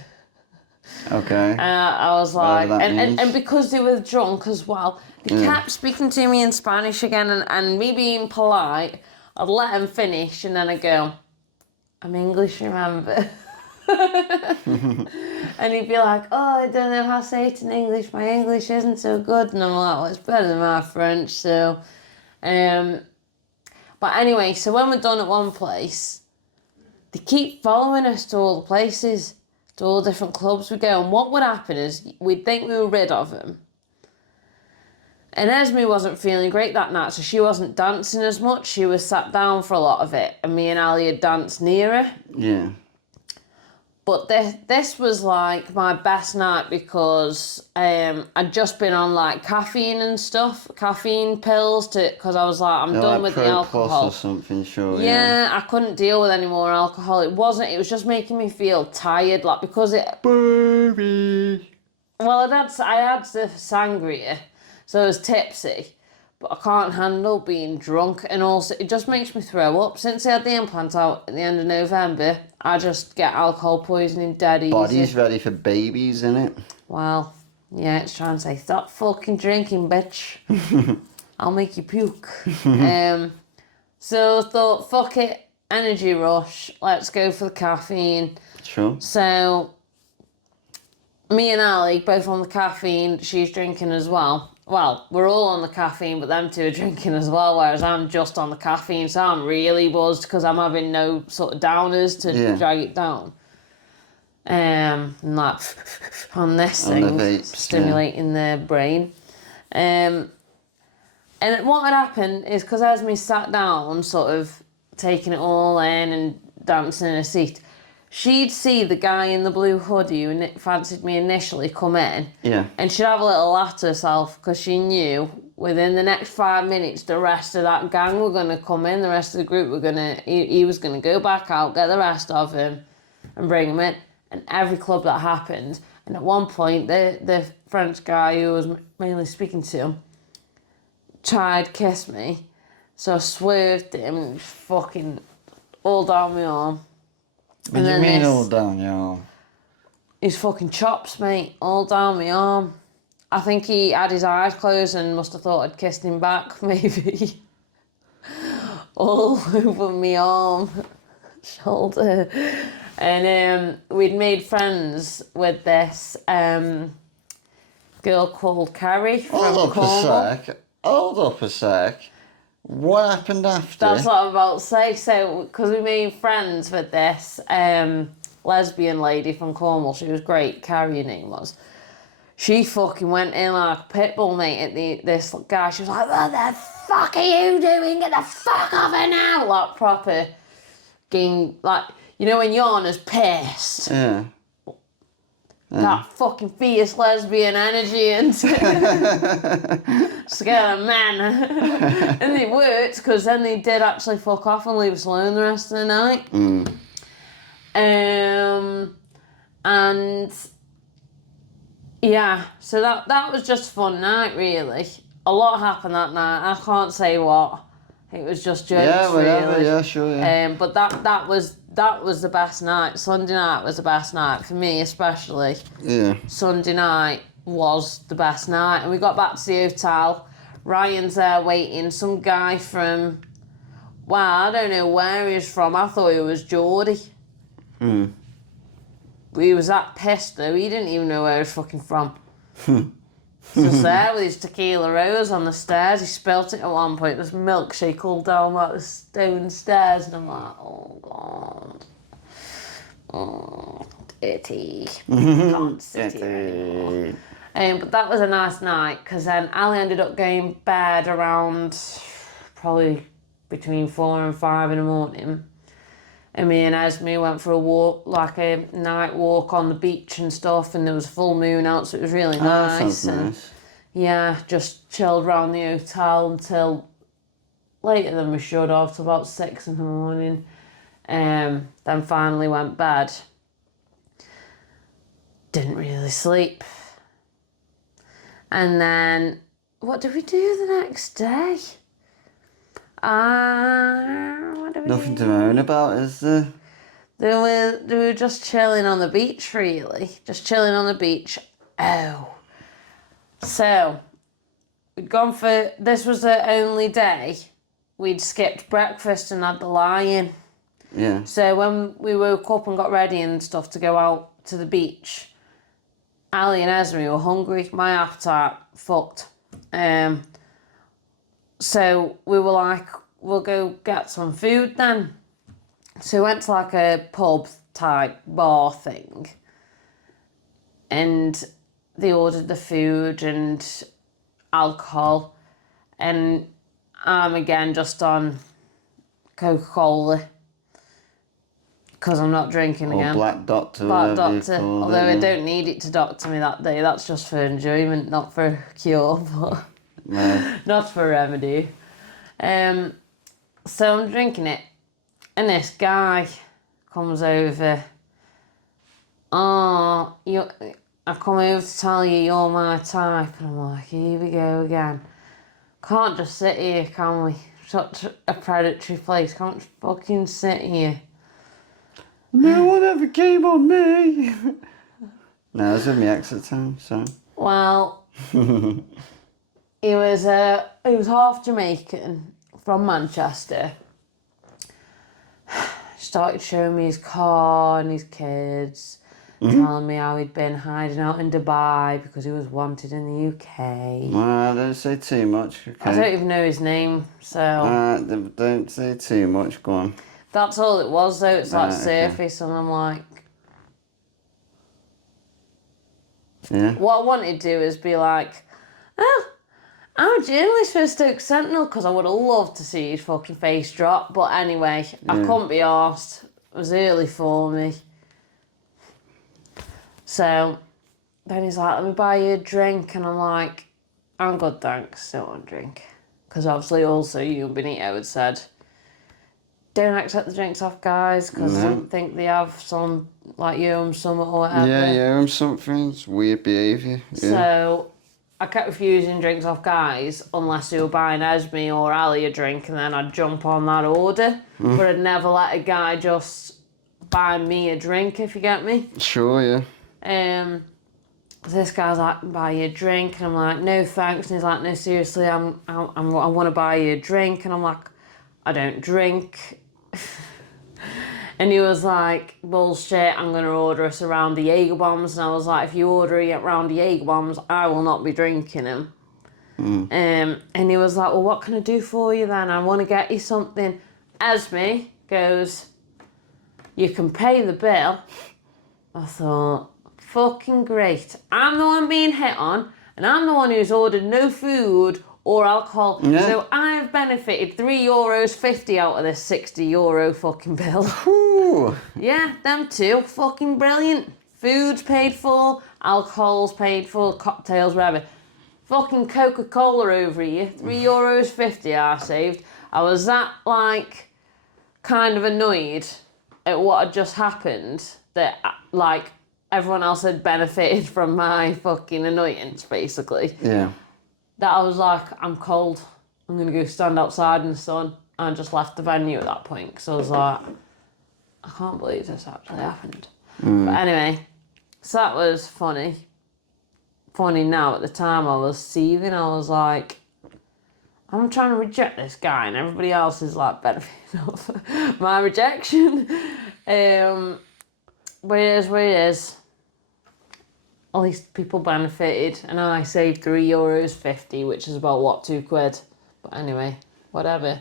Okay. I was like, that and because they were drunk as well, they kept speaking to me in Spanish again, and me being polite, I'd let him finish, and then I'd go, I'm English, remember? And he'd be like, oh, I don't know how to say it in English, my English isn't so good. And I'm like, well, it's better than my French, so. But anyway, so when we're done at one place, they keep following us to all the places, to all different clubs we go. And what would happen is we'd think we were rid of them. And Esme wasn't feeling great that night, so she wasn't dancing as much. She was sat down for a lot of it, and me and Ali had danced near her. Yeah. But this was like my best night because I'd just been on like caffeine and stuff, caffeine pills, because I was like, I'm done with the alcohol. Or something, sure. Yeah, I couldn't deal with any more alcohol. It was just making me feel tired, like because it. Baby. Well, I had the sangria, so I was tipsy, but I can't handle being drunk, and also it just makes me throw up. Since I had the implant out at the end of November, I just get alcohol poisoning dead easy. Body's ready for babies, innit? Well, yeah, it's trying to say, stop fucking drinking, bitch. I'll make you puke. So I thought, fuck it, energy rush, let's go for the caffeine. Sure. So me and Ali, both on the caffeine, she's drinking as well. Well, we're all on the caffeine, but them two are drinking as well, whereas I'm just on the caffeine, so I'm really buzzed because I'm having no sort of downers to drag it down. And like on this On thing, the vapes, stimulating the brain. And what had happened is because Esme sat down, sort of taking it all in and dancing in a seat, she'd see the guy in the blue hoodie who fancied me initially come in. Yeah. And she'd have a little laugh to herself because she knew within the next 5 minutes the rest of that gang were going to come in, the rest of the group were going to, he was going to go back out, get the rest of him and bring him in. And every club that happened. And at one point, the French guy who was mainly speaking to him tried to kiss me. So I swerved him and fucking all down my arm. What do you mean all down your arm? His fucking chops, mate, all down my arm. I think he had his eyes closed and must have thought I'd kissed him back, maybe. All over my arm, shoulder. And we'd made friends with this girl called Carrie from Cornwall. Hold up a sec. What happened after? That's what I'm about to say. So, because we made friends with this lesbian lady from Cornwall, she was great, Carrie, her name was. She fucking went in like a pit bull, mate, at this guy. She was like, what the fuck are you doing? Get the fuck off her now! Like, proper game, like, you know when Yarna's pissed? Yeah. That fucking fierce lesbian energy and scared of men. And it worked, because then they did actually fuck off and leave us alone the rest of the night. And yeah, so that was just a fun night, really. A lot happened that night. I can't say what. It was just jokes, really. Yeah, sure, yeah. But that was the best night. Sunday night was the best night for me, especially. Yeah. Sunday night was the best night, and we got back to the hotel. Ryan's there waiting. Some guy from, well, I don't know where he's from. I thought he was Geordie. He was that pissed though. He didn't even know where he was fucking from. Just there with his tequila rose on the stairs. He spilt it at one point. This milkshake all down like the stone stairs, and I'm like, oh god, oh dirty. Can't sit here anymore. But that was a nice night, because then Ali ended up going to bed around probably between 4 and 5 in the morning. And me and Esme went for a walk, like a night walk on the beach and stuff, and there was a full moon out, so it was really nice. That sounds and nice. yeah, just chilled around the hotel until later than we should have, till about 6 in the morning. Then finally went bed. Didn't really sleep. And then, what did we do the next day? What did we Nothing do? to moan about, is there? They were just chilling on the beach, really. Just chilling on the beach. Oh. So, we'd gone for, this was the only day we'd skipped breakfast and had the lie-in. Yeah. So when we woke up and got ready and stuff to go out to the beach, Ali and Esme were hungry. My appetite fucked. So we were like, we'll go get some food then. So we went to like a pub type bar thing, and they ordered the food and alcohol, and I'm again just on Coca-Cola because I'm not drinking Or again. Black Doctor. Black whatever you Doctor, call although it, I don't need it to doctor me that day. That's just for enjoyment, not for a cure, but No. not for a remedy. So I'm drinking it, and this guy comes over. Oh, I come over to tell you you're my type, and I'm like, here we go again. Can't just sit here, can we? Such a predatory place. Can't just fucking sit here. No one ever came on me. No, I was with my ex at the time, so. Well, he was half Jamaican from Manchester. Started showing me his car and his kids, telling me how he'd been hiding out in Dubai because he was wanted in the UK. Well, don't say too much, okay? I don't even know his name, so Don't say too much, go on. that's all it was though. It's like okay. surface, and I'm like, Yeah. what I wanted to do is be like, oh, I'm a journalist for Stoke Sentinel, because I would have loved to see his fucking face drop. But anyway, I couldn't be arsed. It was early for me. So then he's like, let me buy you a drink. And I'm like, I'm good, thanks. Don't want a drink. Because obviously also you and Benito had said, don't accept the drinks off guys, because I don't think they have some, like, some or whatever. Yeah, something. It's weird behaviour. Yeah. So I kept refusing drinks off guys unless they were buying Esme or Ali a drink, and then I'd jump on that order. But I'd never let a guy just buy me a drink, if you get me. Sure, yeah. This guy's like, buy you a drink, and I'm like, no thanks. And he's like, no, seriously, I want to buy you a drink, and I'm like, I don't drink. And he was like, bullshit, I'm going to order us a round of Jaeger bombs. And I was like, if you order a round of Jaeger bombs, I will not be drinking them. And he was like, well, what can I do for you then? I want to get you something. Esme goes, you can pay the bill. I thought, fucking great. I'm the one being hit on, and I'm the one who's ordered no food or alcohol. Yeah. So I've benefited €3.50 out of this €60 fucking bill. Ooh. Yeah, them two. Fucking brilliant. Food's paid for, alcohol's paid for, cocktails, whatever. Fucking Coca-Cola over here, €3.50 I saved. I was that, like, kind of annoyed at what had just happened that, like, everyone else had benefited from my fucking annoyance, basically. Yeah. That I was like, I'm cold. I'm going to go stand outside in the sun. And I just left the venue at that point because I was like, I can't believe this actually happened. But anyway, so that was funny. Funny now. At the time I was seething. I was like, I'm trying to reject this guy and everybody else is like benefiting off my rejection. But it is what it is. At least people benefited, and I saved €3.50, which is about, what, £2? But anyway, whatever.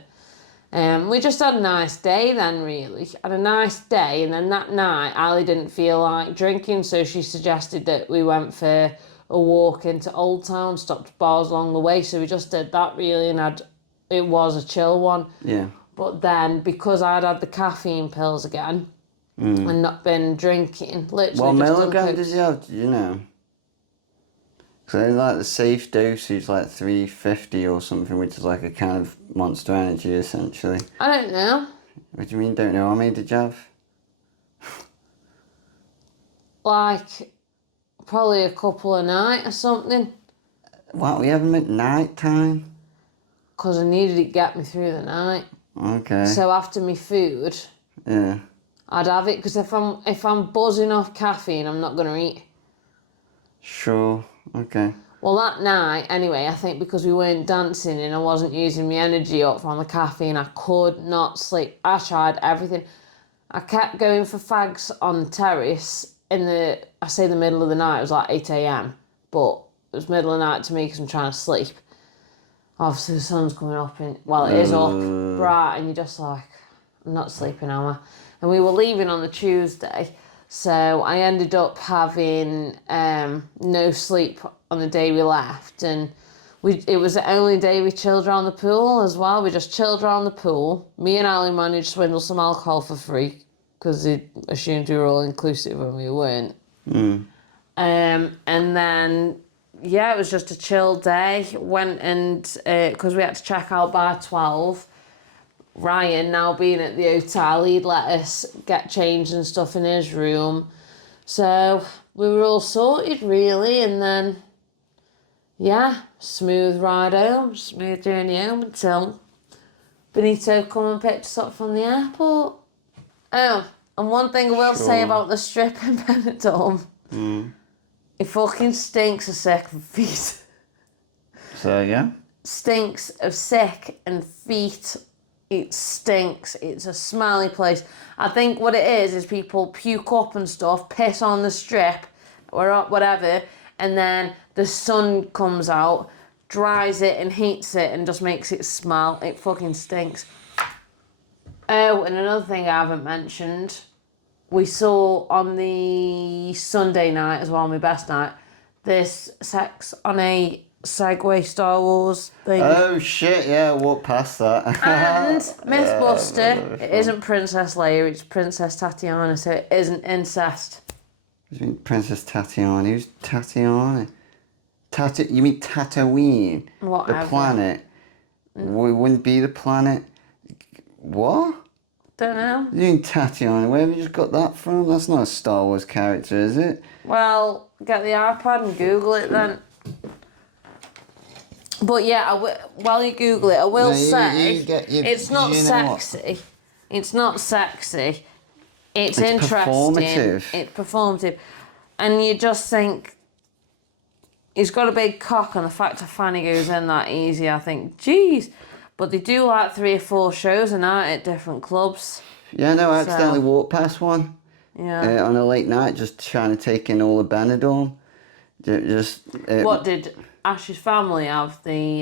We just had a nice day then, really. Had a nice day, and then that night, Ali didn't feel like drinking, so she suggested that we went for a walk into Old Town, stopped at bars along the way, so we just did that, really, and it was a chill one. Yeah. But then, because I'd had the caffeine pills again, and not been drinking, literally What just milligram does he have, do you know? Because like the safe dosage, like 350 or something, which is like a kind of Monster Energy, essentially. I don't know. What do you mean, don't know? How many did you have? Like, probably a couple a night or something. What, we have them at night time? Because I needed it to get me through the night. Okay. So after me food, Yeah. I'd have it, because if I'm buzzing off caffeine, I'm not going to eat. Sure. Okay. Well, that night, anyway, I think because we weren't dancing and I wasn't using my energy up from the caffeine, I could not sleep. I tried everything. I kept going for fags on the terrace in the middle of the night. It was like 8 a.m. But it was middle of the night to me because I'm trying to sleep. Obviously, the sun's coming up, and, well, it is up bright, and you're just like, I'm not sleeping, am I? And we were leaving on the Tuesday, so I ended up having no sleep on the day we left, and it was the only day we chilled around the pool as well. We just chilled around the pool. Me and Ali managed to swindle some alcohol for free because they assumed we were all inclusive when we weren't. And then, yeah, it was just a chill day. Went and, because we had to check out by 12, Ryan, now being at the hotel, he'd let us get changed and stuff in his room. So we were all sorted, really, and then, yeah, smooth ride home, smooth journey home until Benito come and picked us up from the airport. Oh, and one thing I will say about the strip in Benidorm, it fucking stinks of sick feet. So, yeah? Stinks of sick and feet. It stinks. It's a smelly place. I think what it is people puke up and stuff, piss on the strip, or whatever, and then the sun comes out, dries it and heats it and just makes it smell. It fucking stinks. Oh, and another thing I haven't mentioned, we saw on the Sunday night as well, my best night, this sex on a Segway Star Wars thing. Oh shit, yeah, walk past that. And Mythbuster, it isn't Princess Leia, it's Princess Tatiana, so it isn't incest. You mean Princess Tatiana? Who's Tatiana? You mean Tatooine? Whatever. The planet? We wouldn't be the planet. What? Don't know. You mean Tatiana? Where have you just got that from? That's not a Star Wars character, is it? Well, get the iPad and Google it then. But yeah, while you Google it, I will No, say it's not you know what? sexy. It's not sexy. It's It's interesting. performative. It's performative. And you just think, he's got a big cock, and the fact that Fanny goes in that easy, I think, geez. But they do like 3 or 4 shows a night at different clubs. Yeah, no, I accidentally walked past one Yeah. on a late night, just trying to take in all of Benidorm. What did Ash's family have? The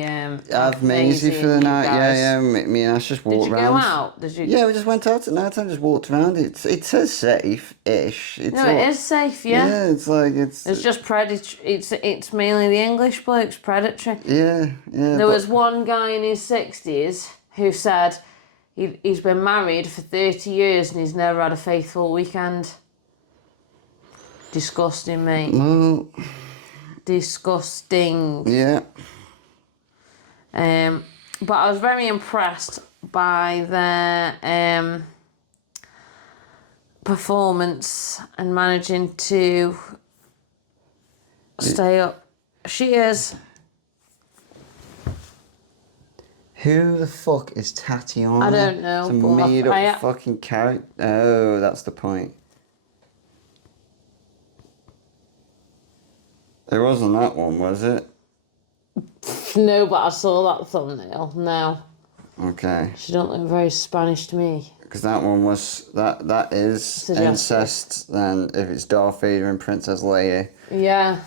Have Maisie for the and you night, guys? yeah. Me and Ash just Did walked you around. go out? Did you? Yeah, we just went out at night and just walked around. It says safe-ish. No, it is safe. Yeah. Yeah, it's like it's just predatory. It's mainly the English blokes predatory. yeah. There was one guy in his 60s who said he's been married for 30 years and he's never had a faithful weekend. Disgusting, mate. Well, Disgusting. yeah. But I was very impressed by their performance and managing to stay up. She is. Who the fuck is Tatiana? I don't know, It's a but made up fucking character. Oh, that's the point. It wasn't that one, was it? No, but I saw that thumbnail. No. Okay. She don't look very Spanish to me. Because that one was that is Suggestive. incest. Then if it's Darth Vader and Princess Leia. Yeah.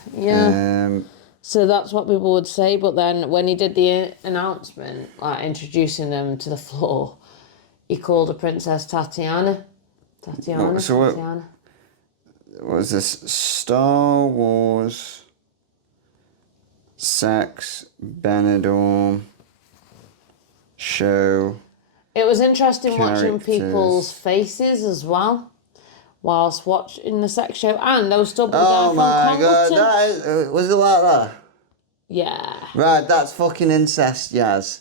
So that's what people would say. But then when he did the announcement, like introducing them to the floor, he called her Princess Tatiana. Tatiana. So what- Tatiana. What was this? Star Wars. Sex. Benidorm. Show. It was interesting watching Characters. people's faces as well, whilst watching the sex show, and there was double Oh down from my god, Congleton. that is, was it like that? Yeah. Right, that's fucking incest, Yaz.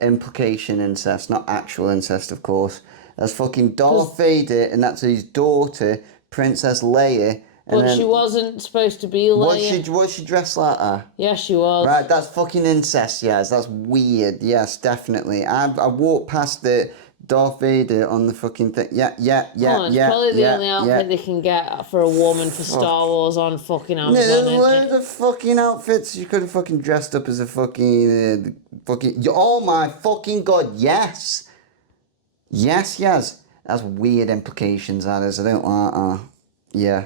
Implication incest, not actual incest, of course. That's fucking Darth Vader, and that's his daughter, Princess Leia. And But then, she wasn't supposed to be Leia. was she dressed like her? Yeah, she was. Right, that's fucking incest, Yaz. That's weird. Yes, definitely. I walked past the Darth Vader on the fucking thing. Yeah. It's probably the only outfit they can get for a woman for Star Wars on fucking No, Amazon. there's isn't loads it? of fucking outfits. You could have fucking dressed up as a fucking, oh my fucking god, yes. Yes. That's weird implications, that is. I don't like that. Yeah.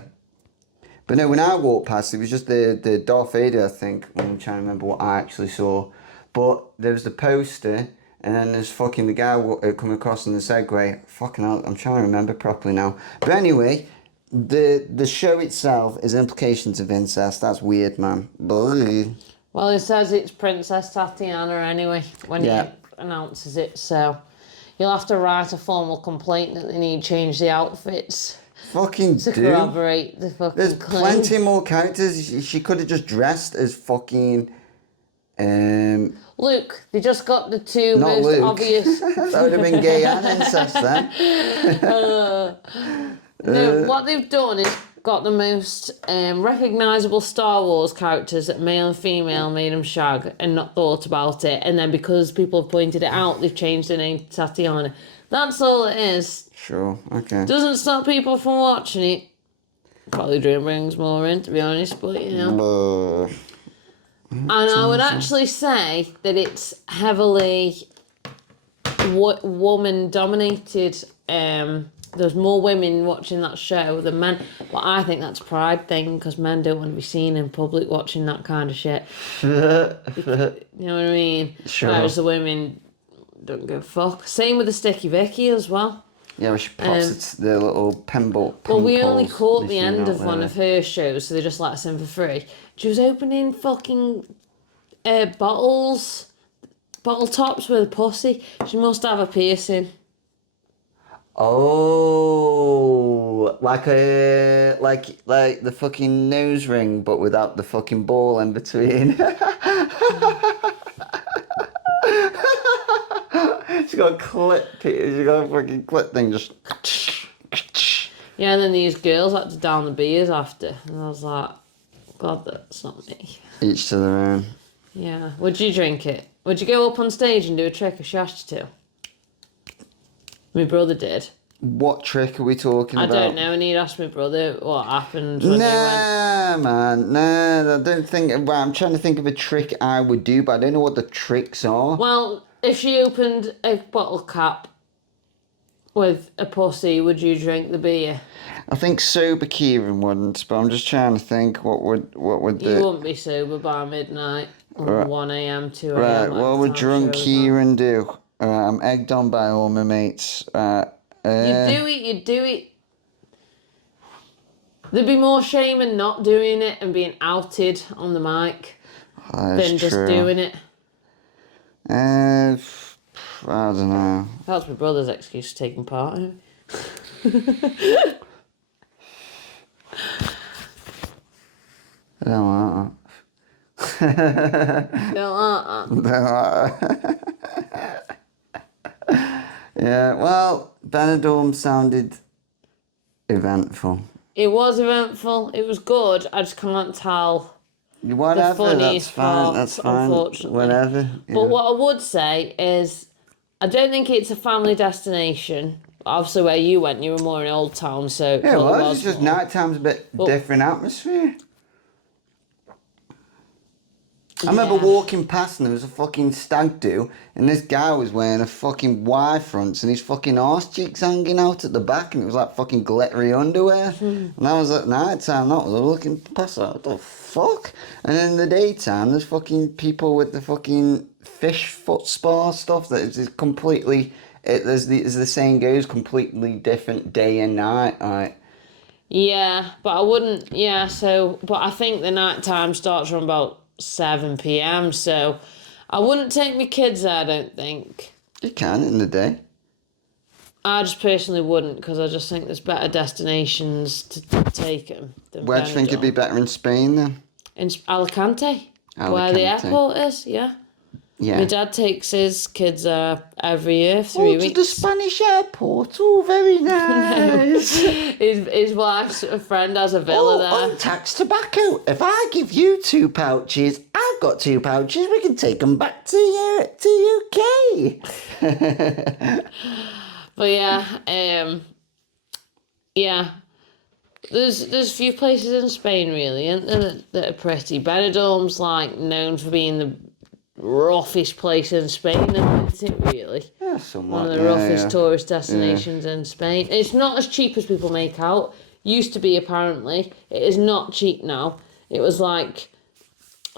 But no, when I walked past, it was just the Darth Vader, I think. I'm trying to remember what I actually saw. But there was the poster, and then there's fucking the guy coming across in the Segway. Fucking hell, I'm trying to remember properly now. But anyway, the show itself is implications of incest. That's weird, man. Blah. Well, it says it's Princess Tatiana anyway when he announces it, so you'll have to write a formal complaint that they need to change the outfits Fucking to do. corroborate the fucking There's claim. plenty more characters. She could have just dressed as fucking... Luke, they just got the two Not most Luke. obvious. That would have been gay and incest then. No, what they've done is got the most recognisable Star Wars characters that male and female made them shag and not thought about it. And then because people have pointed it out, they've changed the name to Tatiana. That's all it is. Sure, okay. Doesn't stop people from watching it. Probably Dream brings more in, to be honest, but you know. And I would actually say that it's heavily woman dominated. There's more women watching that show than men. But I think that's a pride thing because men don't want to be seen in public watching that kind of shit. You know what I mean? Sure. Whereas the women don't give a fuck. Same with the Sticky Vicky as well. Yeah, well, she pops the little pinball. Well, we only caught the end of one of her shows, so they just let us in for free. She was opening fucking bottle tops with a pussy. She must have a piercing. Oh, like the fucking nose ring, but without the fucking ball in between. She got a clip. She got a fucking clip thing. Just. Yeah, and then these girls had to down the beers after, and I was like, God, that's not me. Each to their own. Yeah. Would you drink it? Would you go up on stage and do a trick if she asked you to? My brother did. What trick are we talking I about? don't know, and he'd asked my brother what happened when he went. Nah, man. Nah, I don't think... Well, I'm trying to think of a trick I would do, but I don't know what the tricks are. Well, if she opened a bottle cap with a pussy, would you drink the beer? I think sober Kieran wouldn't, but I'm just trying to think what would the... You wouldn't be sober by midnight, or 1 a.m., 2 a.m. Right, what would drunk shows on. Kieran do? I'm egged on by all my mates. You do it. There'd be more shame in not doing it and being outed on the mic than just doing it. I don't know. That's my brother's excuse for taking part in it. I don't want that. Don't like that. Yeah, well, Benidorm sounded eventful. It was eventful. It was good. I just can't tell. Whatever, the that's fine. parts, That's fine. Unfortunately. Whatever. Yeah. But what I would say is, I don't think it's a family destination. Obviously, where you went, you were more in Old Town, so Yeah, well, well, it's just night time's a bit different atmosphere. I remember walking past and there was a fucking stag do, and this guy was wearing a fucking Y fronts and his fucking arse cheeks hanging out at the back, and it was like fucking glittery underwear. And that was at night time. That was looking past that. What the fuck? And in the daytime, there's fucking people with the fucking fish foot spa stuff that is just completely. As the saying goes, completely different day and night. Like. Yeah, but I wouldn't. Yeah, so but I think the night time starts from about 7 p.m. So I wouldn't take my kids there. I don't think. You can in the day. I just personally wouldn't, because I just think there's better destinations to take them. Where do you think it'd be better in Spain then? In Alicante, where the airport is. Yeah. Yeah. My dad takes his kids every year for 3 weeks. To the Spanish airport. Oh, very nice. His wife's friend has a villa there. Untaxed tobacco. If I give you 2 pouches, I've got 2 pouches. We can take them back to UK. But yeah, yeah. There's a few places in Spain really, and that are pretty. Benidorm's like known for being the roughest place in Spain, isn't it, really? Yeah, somewhat. One of the roughest tourist destinations in Spain. It's not as cheap as people make out. Used to be, apparently. It is not cheap now. It was like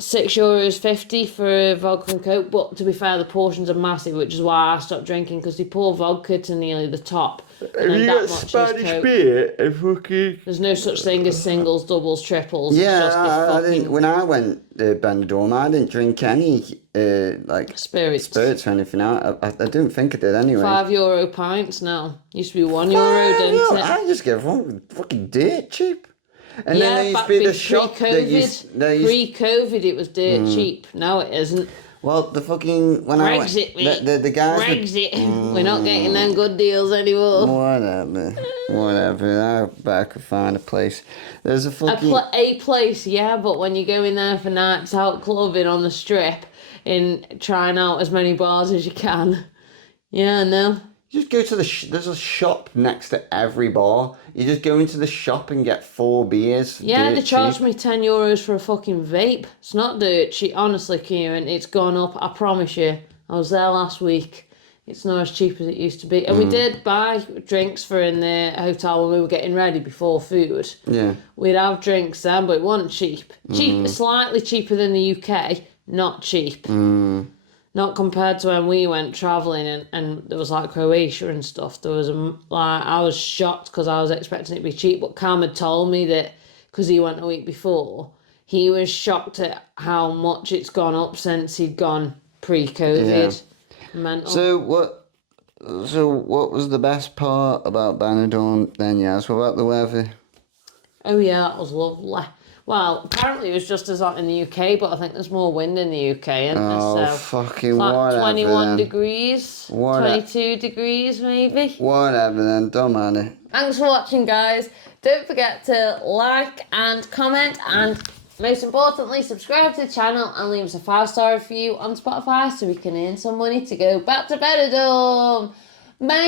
€6.50 for a vodka and coke, but to be fair, the portions are massive, which is why I stopped drinking, because they pour vodka to nearly the top. And then that much Spanish is coke. beer? Fucking... There's no such thing as singles, doubles, triples. Yeah, it's just I didn't. When I went to Benidorm, I didn't drink any like spirits or anything. I didn't think I did anyway. €5 pints now. Used to be €1, didn't it? I just get fucking dirt cheap. And yeah, then there used back to be the shop pre-COVID, it was dirt cheap. Now it isn't. Well, the fucking when Brexit, I went, the guys. Brexit. We're not getting them good deals anymore. Whatever. I bet I could find a place. There's a fucking a place, yeah. But when you go in there for nights out clubbing on the strip, and trying out as many bars as you can, yeah, no. You just go to there's a shop next to every bar. You just go into the shop and get 4 beers. Yeah, they charged me €10 for a fucking vape. It's not dirt cheap. Honestly, Kieran, it's gone up. I promise you. I was there last week. It's not as cheap as it used to be. And we did buy drinks for in the hotel when we were getting ready before food. Yeah. We'd have drinks then, but it wasn't cheap. Slightly cheaper than the UK. Not cheap. Not compared to when we went travelling and there was like Croatia and stuff. There was I was shocked because I was expecting it to be cheap, but Cam had told me that because he went a week before, he was shocked at how much it's gone up since he'd gone pre-COVID. Yeah. Mental. So what was the best part about Benidorm then, Yaz? What about the weather? Oh yeah, that was lovely. Well, apparently it was just as hot in the UK, but I think there's more wind in the UK, isn't there? Oh, so fucking like whatever 21 then. degrees, 22 degrees maybe. Whatever then, don't matter. Thanks for watching, guys. Don't forget to like and comment and Most importantly, subscribe to the channel and leave us a 5-star review on Spotify so we can earn some money to go back to Benidorm. Bye!